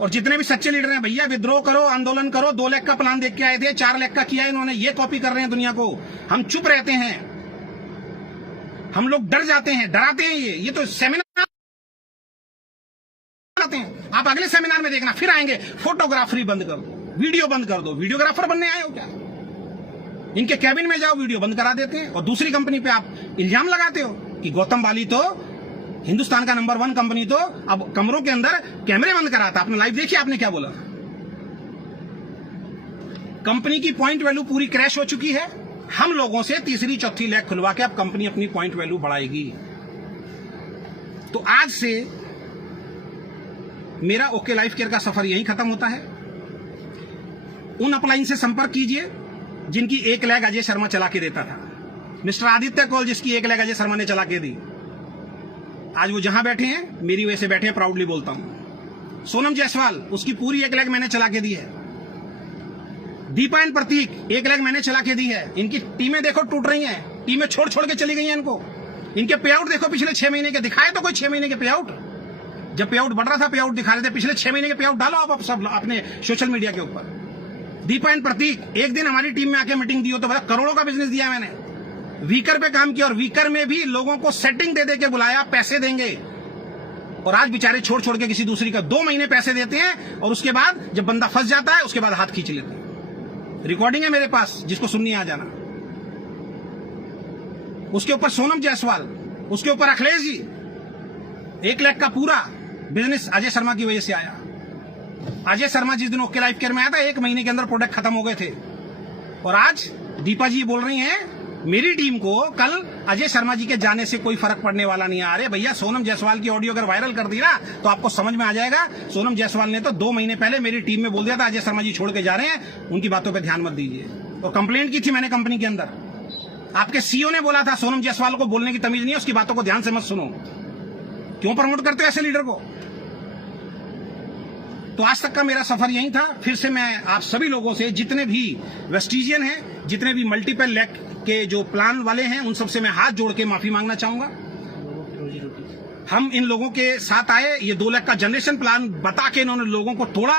और जितने भी सच्चे लीडर हैं, भैया विद्रोह करो, आंदोलन करो। 2 लेग का प्लान देख के आए थे, 4 लेग का किया इन्होंने। ये कॉपी कर रहे हैं दुनिया को। हम चुप रहते हैं, हम लोग डर जाते हैं, डराते हैं। ये तो सेमिनार आते हैं। आप अगले सेमिनार में देखना, फिर आएंगे फोटोग्राफरी बंद कर दो, वीडियो बंद कर दो। वीडियोग्राफर बनने आए हो क्या? इनके कैबिन में जाओ, वीडियो बंद करा देते हैं। और दूसरी कंपनी पे आप इल्जाम लगाते हो कि गौतम बाली तो हिंदुस्तान का नंबर 1 कंपनी तो अब कमरों के अंदर कैमरे बंद कराता। आपने लाइव देखिए, आपने क्या बोला? कंपनी की पॉइंट वैल्यू पूरी क्रैश हो चुकी है। हम लोगों से तीसरी चौथी लेग खुलवा के अब कंपनी अपनी पॉइंट वैल्यू बढ़ाएगी। तो आज से मेरा ओके लाइफ केयर का सफर यहीं खत्म होता है। उन अपलाइन से संपर्क कीजिए जिनकी 1 लेग अजय शर्मा चला के देता था। मिस्टर आदित्य कौल, जिसकी 1 लेग अजय शर्मा ने चला के दी, आज वो जहां बैठे हैं मेरी वजह से बैठे हैं, प्राउडली बोलता हूं। सोनम जायसवाल, उसकी पूरी 1 लेग मैंने चला के दी है। दीपा एंड प्रतीक, 1 लेग मैंने चला के दी है। इनकी टीमें देखो टूट रही हैं, टीमें छोड़ छोड़ के चली गई हैं इनको। इनके पे आउट देखो पिछले 6 महीने के, दिखाए तो कोई 6 महीने के पे आउट? जब पे आउट बढ़ रहा था पे आउट दिखा रहे थे। पिछले 6 महीने के पे आउट डालो आप सब अपने सोशल मीडिया के ऊपर। दीपा एंड प्रतीक, एक दिन हमारी टीम में आके मीटिंग दी हो तो बता, करोड़ों का बिजनेस दिया मैंने। वीकर पे काम किया और वीकर में भी लोगों को सेटिंग दे दे के बुलाया, पैसे देंगे। और आज बेचारे छोड़ छोड़ के किसी दूसरी का 2 महीने पैसे देते हैं और उसके बाद जब बंदा फंस जाता है उसके बाद हाथ खींच लेते हैं। रिकॉर्डिंग है मेरे पास, जिसको सुननी आ जाना। उसके ऊपर सोनम जायसवाल, उसके ऊपर अखिलेश जी। 1 लाख का पूरा बिजनेस अजय शर्मा की वजह से आया। अजय शर्मा जिस दिन ओके लाइफ केयर में आया था 1 महीने के अंदर प्रोडक्ट खत्म हो गए थे। और आज दीपा जी बोल रही हैं मेरी टीम को कल अजय शर्मा जी के जाने से कोई फर्क पड़ने वाला नहीं है। अरे भैया, सोनम जायसवाल की ऑडियो अगर वायरल कर दी ना तो आपको समझ में आ जाएगा। सोनम जायसवाल ने तो 2 महीने पहले मेरी टीम में बोल दिया था अजय शर्मा जी छोड़ के जा रहे हैं, उनकी बातों पे ध्यान मत दीजिए। और कंप्लेंट की थी मैंने कंपनी के अंदर। आपके सीईओ ने बोला था सोनम जायसवाल को बोलने की तमीज नहीं है, उसकी बातों को ध्यान से मत सुनो। क्यों प्रमोट करते हो ऐसे लीडर को? तो आज तक का मेरा सफर यही था। फिर से मैं आप सभी लोगों से, जितने भी वेस्टिजियन हैं, जितने भी मल्टीपल लेग के जो प्लान वाले हैं, उन सबसे मैं हाथ जोड़ के माफी मांगना चाहूंगा। हम इन लोगों के साथ आए, ये 2 लाख का जनरेशन प्लान बता के इन्होंने लोगों को तोड़ा।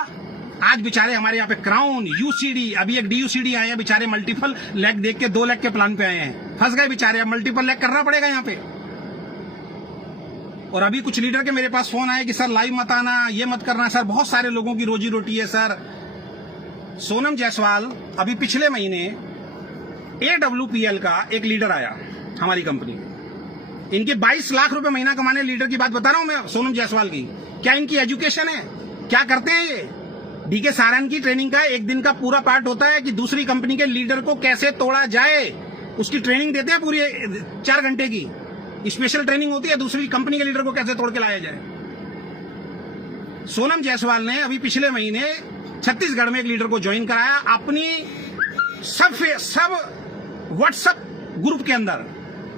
आज बेचारे हमारे यहाँ पे क्राउन, यूसीडी, अभी एक डीयूसीडी आए हैं, बेचारे मल्टीपल लेग देख के 2 लाख के प्लान पे आए हैं, फंस गए बेचारे। अब मल्टीपल लेग करना पड़ेगा यहाँ पे। और अभी कुछ लीडर के मेरे पास फोन आए कि सर लाइव मत आना, ये मत करना। सर बहुत सारे लोगों की रोजी रोटी है सर। सोनम जायसवाल, अभी पिछले महीने AWPL का एक लीडर आया हमारी कंपनी में। इनके 22 लाख रुपए महीना कमाने लीडर की बात बता रहा हूं मैं, सोनम जायसवाल की। क्या इनकी एजुकेशन है? क्या करते हैं ये? डीके सारन की ट्रेनिंग का 1 दिन का पूरा पार्ट होता है कि दूसरी कंपनी के लीडर को कैसे तोड़ा जाए, उसकी ट्रेनिंग देते हैं पूरी 4 घंटे की स्पेशल ट्रेनिंग होती है, दूसरी कंपनी के लीडर को कैसे तोड़ के लाया जाए। सोनम जायसवाल ने अभी पिछले महीने छत्तीसगढ़ में एक लीडर को ज्वाइन कराया अपनी सब व्हाट्सएप ग्रुप के अंदर।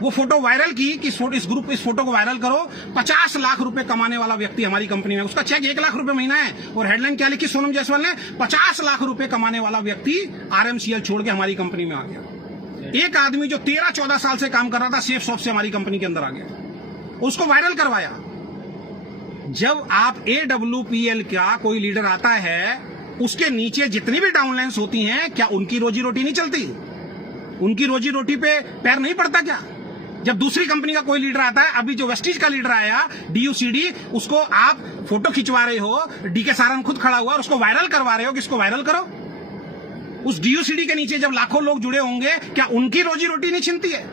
वो फोटो वायरल की कि इस फोटो को वायरल करो, 50 लाख रुपए कमाने वाला व्यक्ति हमारी कंपनी में, उसका चेक 1 लाख रुपए महीना है, और हेडलाइन क्या लिखी सोनम जायसवाल ने, 50 लाख रुपए कमाने वाला व्यक्ति आरएमसीएल छोड़ के हमारी कंपनी में आ गया। एक आदमी जो 13-14 साल से काम कर रहा था सेफ शॉप से हमारी कंपनी के अंदर आ गया, उसको वायरल करवाया। जब आप AWPL का कोई लीडर आता है, उसके नीचे जितनी भी डाउनलाइंस होती हैं, क्या उनकी रोजी रोटी नहीं चलती? उनकी रोजी रोटी पे पैर नहीं पड़ता क्या? जब दूसरी कंपनी का कोई लीडर आता है, अभी जो वेस्टीज का लीडर आया DUCD, उसको आप फोटो खिंचवा रहे हो, DK सारंग खुद खड़ा हुआ और उसको वायरल करवा रहे हो कि इसको वायरल करो। उस DUCD के नीचे जब लाखों लोग जुड़े होंगे, क्या उनकी रोजी रोटी नहीं छिनती है?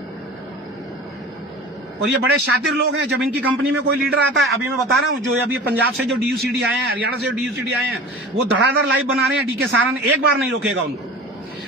और ये बड़े शातिर लोग हैं, जब इनकी कंपनी में कोई लीडर आता है, अभी मैं बता रहा हूं, जो अभी पंजाब से जो DUCD आए हैं, हरियाणा से जो DUCD आए हैं, वो धड़ाधड़ लाइव बना रहे हैं। DK सारंग एक बार नहीं रोकेगा उनको।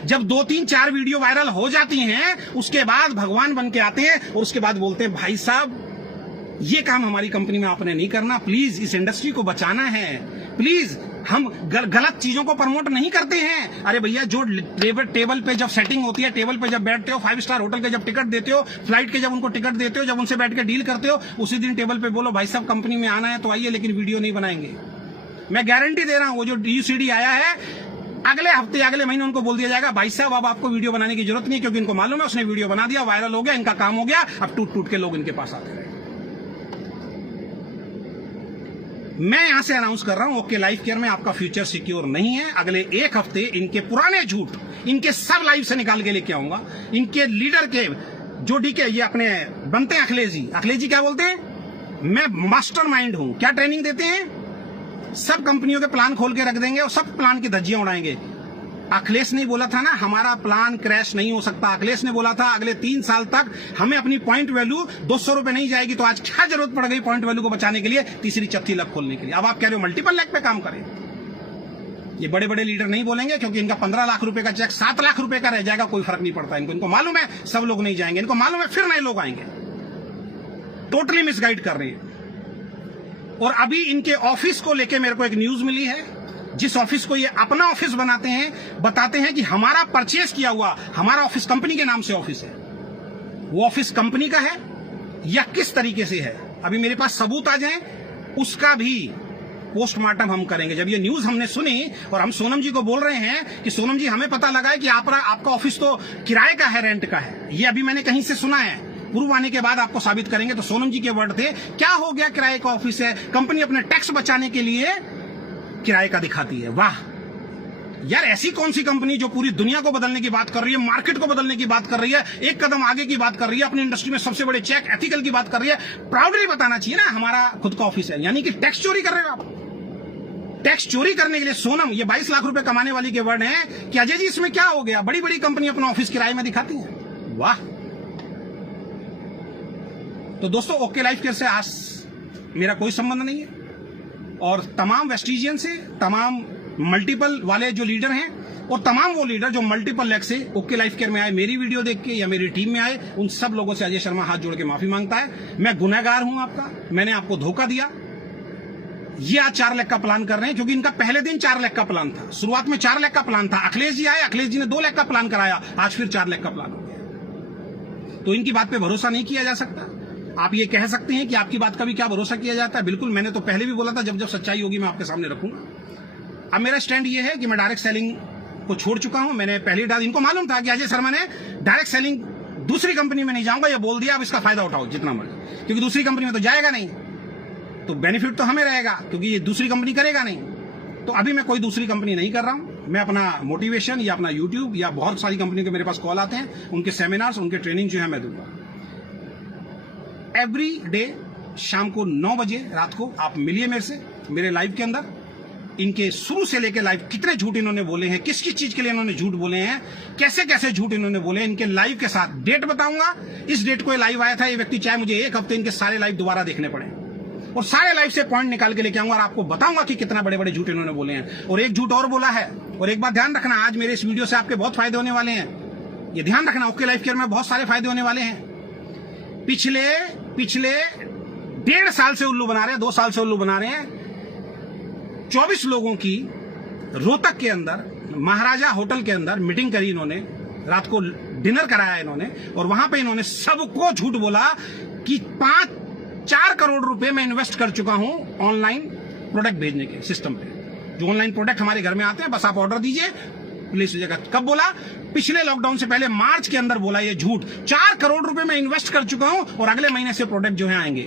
जब 2-3-4 वीडियो वायरल हो जाती हैं, उसके बाद भगवान बन के आते हैं और उसके बाद बोलते हैं, भाई साहब ये काम हमारी कंपनी में आपने नहीं करना, प्लीज इस इंडस्ट्री को बचाना है, प्लीज हम गलत चीजों को प्रमोट नहीं करते हैं। अरे भैया, जो टेबल पे जब सेटिंग होती है, टेबल पे जब बैठते हो, 5 स्टार होटल के जब टिकट देते हो, फ्लाइट के जब उनको टिकट देते हो, जब उनसे बैठ के डील करते हो, उसी दिन टेबल पे बोलो, भाई साहब कंपनी में आना है तो आइए, लेकिन वीडियो नहीं बनाएंगे। मैं गारंटी दे रहा हूं, वो जो DUCD आया है, अगले हफ्ते अगले महीने उनको बोल दिया जाएगा, भाई साहब अब आपको वीडियो बनाने की जरूरत नहीं, क्योंकि इनको मालूम है उसने वीडियो बना दिया, वायरल हो गया, इनका काम हो गया, अब टूट टूट के लोग इनके पास आते रहे। मैं यहां से अनाउंस कर रहा हूं, ओके लाइफ केयर में आपका फ्यूचर सिक्योर नहीं है। अगले 1 हफ्ते इनके पुराने झूठ, इनके सब लाइव से निकाल के लेके आऊंगा। इनके लीडर के जो DK ये अपने बनते हैं, अखिलेश जी क्या बोलते हैं, मैं मास्टरमाइंड हूं। क्या ट्रेनिंग देते हैं? सब कंपनियों के प्लान खोल के रख देंगे और सब प्लान की धज्जियां उड़ाएंगे। अखिलेश ने बोला था ना, हमारा प्लान क्रैश नहीं हो सकता। अखिलेश ने बोला था अगले 3 साल तक हमें अपनी पॉइंट वैल्यू 200 रुपए नहीं जाएगी। तो आज क्या जरूरत पड़ गई पॉइंट वैल्यू को बचाने के लिए, तीसरी चौथी लैब खोलने के लिए? अब आप कह रहे हो मल्टीपल लैब पे काम करें। ये बड़े बड़े लीडर नहीं बोलेंगे, क्योंकि इनका 15 लाख रुपए का चेक 7 लाख रुपए का रह जाएगा, कोई फर्क नहीं पड़ता इनको। इनको मालूम है सब लोग नहीं जाएंगे, इनको मालूम है फिर नए लोग आएंगे। टोटली मिसगाइड कर रहे हैं। और अभी इनके ऑफिस को लेके मेरे को एक न्यूज मिली है, जिस ऑफिस को ये अपना ऑफिस बनाते हैं, बताते हैं कि हमारा परचेज किया हुआ, हमारा ऑफिस कंपनी के नाम से ऑफिस है। वो ऑफिस कंपनी का है या किस तरीके से है, अभी मेरे पास सबूत आ जाए, उसका भी पोस्टमार्टम हम करेंगे। जब ये न्यूज हमने सुनी और हम सोनम जी को बोल रहे हैं कि सोनम जी हमें पता लगा है कि आपका ऑफिस तो किराए का है, रेंट का है, ये अभी मैंने कहीं से सुना है, प्रूव आने के बाद आपको साबित करेंगे। तो सोनम जी के वर्ड थे, क्या हो गया, किराए का ऑफिस है, कंपनी अपने टैक्स बचाने के लिए किराए का दिखाती है। वाह यार, ऐसी कौन सी कंपनी जो पूरी दुनिया को बदलने की बात कर रही है, मार्केट को बदलने की बात कर रही है, एक कदम आगे की बात कर रही है, अपनी इंडस्ट्री में सबसे बड़े चेक एथिकल की बात कर रही है, प्राउडली बताना चाहिए ना हमारा खुद का ऑफिस है। यानी कि टैक्स चोरी कर रहे हो आप। टैक्स चोरी करने के लिए सोनम, ये 22 लाख रुपए कमाने वाली के वर्ड हैं कि अजय जी इसमें क्या हो गया, बड़ी बड़ी कंपनी अपना ऑफिस किराए में दिखाती है। वाह। तो दोस्तों, ओके लाइफ केयर से आज मेरा कोई संबंध नहीं है, और तमाम वेस्टिजियन से, तमाम मल्टीपल वाले जो लीडर हैं, और तमाम वो लीडर जो मल्टीपल लेग से ओके लाइफ केयर में आए, मेरी वीडियो देख के या मेरी टीम में आए, उन सब लोगों से अजय शर्मा हाथ जोड़ के माफी मांगता है। मैं गुनहगार हूं आपका, मैंने आपको धोखा दिया। ये आज 4 लाख का प्लान कर रहे हैं, क्योंकि इनका पहले दिन 4 लाख का प्लान था। शुरुआत में 4 लाख का प्लान था, अखिलेश जी आए, अखिलेश जी ने 2 लाख का प्लान कराया, आज फिर 4 लाख का प्लान हो गया। तो इनकी बात पे भरोसा नहीं किया जा सकता। आप ये कह सकते हैं कि आपकी बात का भी क्या भरोसा किया जाता है। बिल्कुल, मैंने तो पहले भी बोला था, जब जब सच्चाई होगी मैं आपके सामने रखूंगा। अब मेरा स्टैंड ये है कि मैं डायरेक्ट सेलिंग को छोड़ चुका हूं। मैंने पहले इनको मालूम था कि अजय शर्मा ने डायरेक्ट सेलिंग दूसरी कंपनी में नहीं जाऊंगा, ये बोल दिया, अब इसका फायदा उठाओ जितना मर्जी, क्योंकि दूसरी कंपनी में तो जाएगा नहीं, तो बेनिफिट तो हमें रहेगा, क्योंकि ये दूसरी कंपनी करेगा नहीं। तो अभी मैं कोई दूसरी कंपनी नहीं कर रहा हूं। मैं अपना मोटिवेशन या अपना यूट्यूब या बहुत सारी कंपनी के मेरे पास कॉल आते हैं, उनके सेमिनार्स, उनके ट्रेनिंग जो है मैं दूंगा। एवरी डे शाम को 9 बजे रात को आप मिलिए मेरे से, मेरे लाइव के अंदर। इनके शुरू से लेकर लाइव कितने झूठ इन्होंने बोले हैं, किस किस चीज के लिए इन्होंने झूठ बोले हैं, कैसे कैसे झूठ इन्होंने बोले, इनके लाइव के साथ डेट बताऊंगा। इस डेट को लाइव आया था ये व्यक्ति, चाहे मुझे 1 हफ्ते इनके सारे लाइव दोबारा देखने पड़े, और सारे लाइव से पॉइंट निकाल के लेके आऊंगा और आपको बताऊंगा कि कितना बड़े बड़े झूठ इन्होंने बोले हैं। और एक झूठ और बोला है, और एक बात ध्यान रखना, आज मेरे इस वीडियो से आपके बहुत फायदे होने वाले हैं, ये ध्यान रखना। ओके लाइफ केयर में बहुत सारे फायदे होने वाले हैं। पिछले 1.5 साल से उल्लू बना रहे हैं, 2 साल से उल्लू बना रहे हैं। 24 लोगों की रोहतक के अंदर महाराजा होटल के अंदर मीटिंग करी इन्होंने, रात को डिनर कराया इन्होंने, और वहां पे इन्होंने सबको झूठ बोला कि 4 करोड़ रुपए मैं इन्वेस्ट कर चुका हूं ऑनलाइन प्रोडक्ट भेजने के सिस्टम पे। जो ऑनलाइन प्रोडक्ट हमारे घर में आते हैं, बस आप ऑर्डर दीजिए, प्लेस हो जाएगा। कब बोला? पिछले लॉकडाउन से पहले मार्च के अंदर बोला ये झूठ। 4 करोड़ रुपए मैं इन्वेस्ट कर चुका हूं और अगले महीने से प्रोडक्ट जो है आएंगे।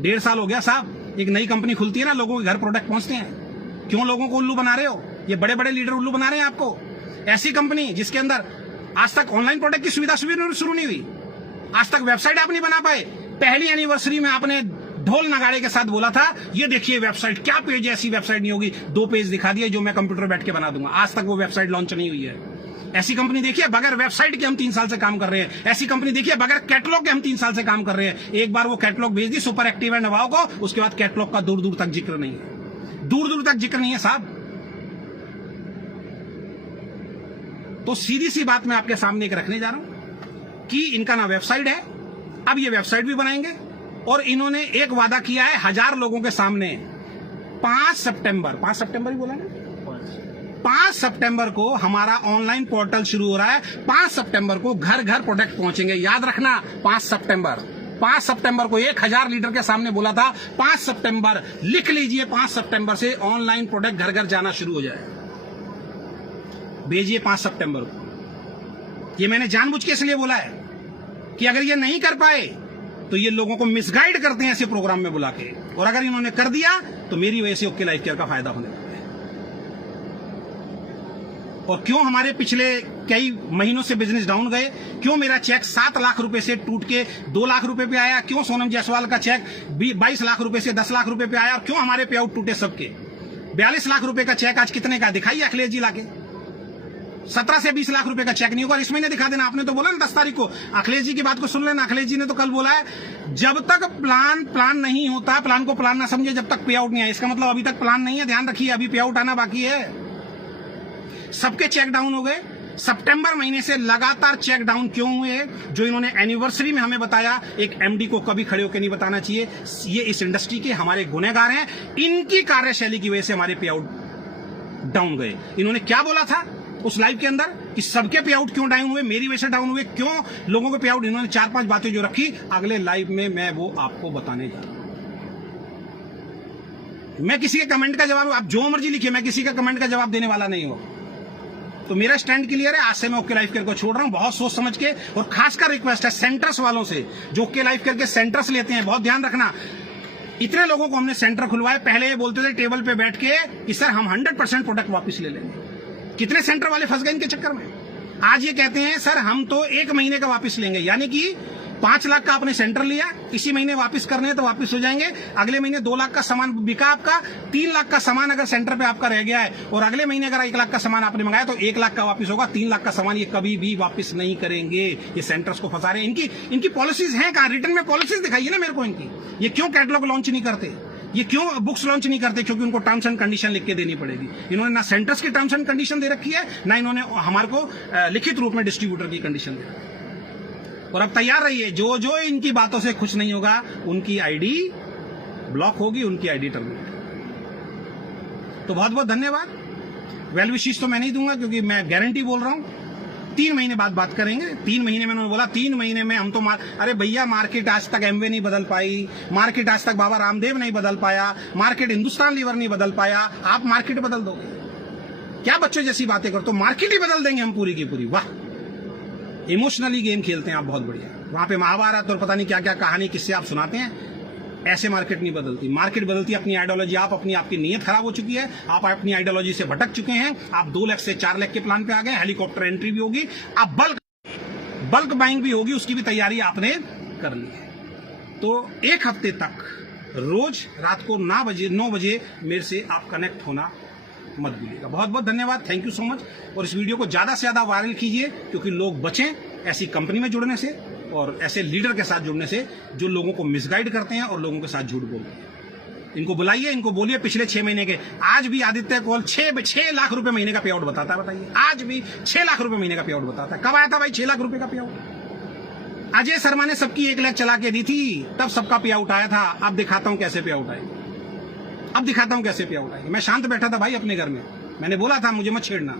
1.5 साल हो गया साहब। एक नई कंपनी खुलती है ना, लोगों के घर प्रोडक्ट पहुंचते हैं। क्यों लोगों को उल्लू बना रहे हो? ये बड़े बड़े लीडर उल्लू बना रहे हैं आपको। ऐसी कंपनी जिसके अंदर आज तक ऑनलाइन प्रोडक्ट की सुविधा शुरू नहीं हुई, आज तक वेबसाइट आप नहीं बना पाए। पहली एनिवर्सरी में आपने ढोल नगाड़े के साथ बोला था ये देखिए वेबसाइट, क्या पेज है, ऐसी वेबसाइट नहीं होगी। 2 पेज दिखा दिए जो मैं कंप्यूटर बैठ के बना दूंगा। आज तक वो वेबसाइट लॉन्च नहीं हुई है। ऐसी कंपनी देखिए बगैर वेबसाइट के हम 3 साल से काम कर रहे हैं। ऐसी कंपनी देखिए बगैर कैटलॉग के हम 3 साल से काम कर रहे हैं। एक बार वो कैटलॉग भेज दी सुपर एक्टिव एंड नवाओ को, उसके बाद कैटलॉग का दूर दूर तक जिक्र नहीं है। दूर दूर तक जिक्र नहीं है साहब। तो सीधी सी बात मैं आपके सामने एक रखने जा रहा हूं कि इनका ना वेबसाइट है, अब ये वेबसाइट भी बनाएंगे। और इन्होंने एक वादा किया है 1000 लोगों के सामने, 5 सितंबर ही बोला ना, 5 सितंबर को हमारा ऑनलाइन पोर्टल शुरू हो रहा है। 5 सितंबर को घर घर प्रोडक्ट पहुंचेंगे। याद रखना 5 सितंबर को 1000 लीडर के सामने बोला था। 5 सितंबर लिख लीजिए, 5 सितंबर से ऑनलाइन प्रोडक्ट घर घर जाना शुरू हो जाए। भेजिए 5 सितंबर को। ये मैंने जानबूझ के इसलिए बोला है कि अगर ये नहीं कर पाए तो ये लोगों को मिसगाइड करते हैं ऐसे प्रोग्राम में बुला के, और अगर इन्होंने कर दिया तो मेरी वजह से ओके लाइफ केयर का फायदा होने वाला है। और क्यों हमारे पिछले कई महीनों से बिजनेस डाउन गए, क्यों मेरा चेक 7 लाख रुपए से टूट के 2 लाख रुपए पे आया, क्यों सोनम जायसवाल का चेक 22 लाख रुपए से 10 लाख रुपए पे आया, और क्यों हमारे पे आउट टूटे सबके। 42 लाख रुपए का चेक आज कितने का दिखाइए अखिलेश जी लाके। 17 से 20 लाख रुपए का चेक नहीं होगा, इस महीने दिखा देना। आपने तो बोला ना 10 तारीख को, अखिलेश जी की बात को सुन लेना। अखिलेश जी ने तो कल बोला है जब तक प्लान नहीं होता, प्लान को प्लान ना समझे जब तक पे आउट नहीं आए। इसका मतलब अभी तक प्लान नहीं है, ध्यान रखिए, अभी पे आउट आना बाकी है। सबके चेक डाउन हो गए। सितंबर महीने से लगातार चेक डाउन क्यों हुए? जो इन्होंने एनिवर्सरी में हमें बताया, एक एमडी को कभी खड़े होकर नहीं बताना चाहिए। ये इस इंडस्ट्री के हमारे गुनहगार हैं, इनकी कार्यशैली की वजह से हमारे पे आउट डाउन गए। इन्होंने क्या बोला था उस लाइव के अंदर कि सबके पे आउट क्यों डाउन हुए, मेरी वजह से डाउन हुए, क्यों लोगों के पे आउट। इन्होंने 4-5 बातें जो रखी, अगले लाइव में मैं वो आपको बताने जा रहा हूं। मैं किसी के कमेंट का जवाब, आप जो मर्जी लिखिए, मैं किसी का कमेंट का जवाब देने वाला नहीं हूं। तो मेरा स्टैंड क्लियर है। आज से मैं ओके लाइफ केयर को छोड़ रहा हूं, बहुत सोच समझ के। और खासकर रिक्वेस्ट है सेंटर्स वालों से, जो ओके लाइफ केयर के सेंटर्स लेते हैं, बहुत ध्यान रखना। इतने लोगों को हमने सेंटर खुलवाए, पहले ये बोलते थे टेबल पे बैठ के कि सर हम 100% प्रोडक्ट वापस ले लेंगे। कितने सेंटर वाले फंस गए इनके चक्कर में। आज ये कहते हैं सर हम तो 1 महीने का वापस लेंगे, यानी कि 5 लाख का आपने सेंटर लिया, इसी महीने वापस करने हैं तो वापस हो जाएंगे। अगले महीने 2 लाख का सामान बिका आपका, 3 लाख का सामान अगर सेंटर पे आपका रह गया है, और अगले महीने अगर 1 लाख का सामान आपने मंगाया तो 1 लाख का वापस होगा। 3 लाख का सामान ये कभी भी वापस नहीं करेंगे। ये सेंटर्स को फंसा रहे हैं। इनकी पॉलिसीज हैं कहां? रिटर्न में पॉलिसीज दिखाइए ना मेरे को इनकी। ये क्यों कैटलॉग लॉन्च नहीं करते, ये क्यों बुक्स लॉन्च नहीं करते? क्योंकि उनको टर्म्स एंड कंडीशन लिख के देनी पड़ेगी। इन्होंने ना सेंटर्स की टर्म्स एंड कंडीशन दे रखी है, ना इन्होंने हमारे को लिखित रूप में डिस्ट्रीब्यूटर की कंडीशन दे रखी है। और अब तैयार रहिए, जो जो इनकी बातों से खुश नहीं होगा उनकी आईडी ब्लॉक होगी, उनकी आईडी टर्मिनेट। तो बहुत बहुत धन्यवाद। वेल विशेष तो मैं नहीं दूंगा, क्योंकि मैं गारंटी बोल रहा हूं 3 महीने बाद बात करेंगे। 3 महीने में उन्होंने बोला 3 महीने में हम तो अरे भैया मार्केट आज तक एमवे नहीं बदल पाई, मार्केट आज तक बाबा रामदेव नहीं बदल पाया, मार्केट हिंदुस्तान लीवर नहीं बदल पाया, आप मार्केट बदल दोगे क्या? बच्चों जैसी बातें करो, तो मार्केट ही बदल देंगे हम पूरी की पूरी। वाह, इमोशनली गेम खेलते हैं आप, बहुत बढ़िया। वहां पे महाभारत और पता नहीं क्या क्या कहानी किससे आप सुनाते हैं। ऐसे मार्केट नहीं बदलती। मार्केट बदलती है अपनी आइडियोलॉजी। आप आपकी नीयत खराब हो चुकी है, आप अपनी आइडियोलॉजी से भटक चुके हैं। आप 2 लाख से 4 लाख के प्लान पे आ गए। हेलीकॉप्टर एंट्री भी होगी, आप बल्क बाइंग भी होगी, उसकी भी तैयारी आपने कर ली है। तो 1 हफ्ते तक रोज रात को 9 बजे मेरे से आप कनेक्ट होना मत भूलिएगा। बहुत बहुत धन्यवाद, थैंक यू सो मच। और इस वीडियो को ज्यादा से ज्यादा वायरल कीजिए, क्योंकि लोग बचें ऐसी कंपनी में जुड़ने से और ऐसे लीडर के साथ जुड़ने से जो लोगों को मिसगाइड करते हैं और लोगों के साथ झूठ बोलते हैं। इनको बुलाइए, इनको बोलिए पिछले 6 महीने के। आज भी आदित्य कौल 6 लाख रुपए महीने का पे आउट बताता है। बताइए, आज भी 6 लाख रुपए महीने का पे आउट बताता है। कब आया था भाई 6 लाख रुपए का पे आउट? अजय शर्मा ने सबकी 1 लाख चला के दी थी, तब सबका पे आउट आया था। अब दिखाता हूं कैसे पे आउट आएगी, अब दिखाता हूं कैसे पे आउट आएगी। मैं शांत बैठा था भाई अपने घर में, मैंने बोला था मुझे मत छेड़ना।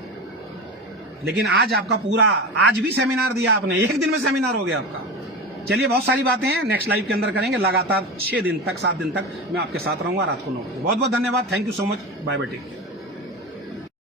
लेकिन आज आपका पूरा, आज भी सेमिनार दिया आपने, एक दिन में सेमिनार हो गया आपका। चलिए, बहुत सारी बातें हैं नेक्स्ट लाइव के अंदर करेंगे, लगातार 6 दिन तक 7 दिन तक मैं आपके साथ रहूंगा रात को 9 बजे। बहुत बहुत धन्यवाद, thank you so much, bye bye, take care.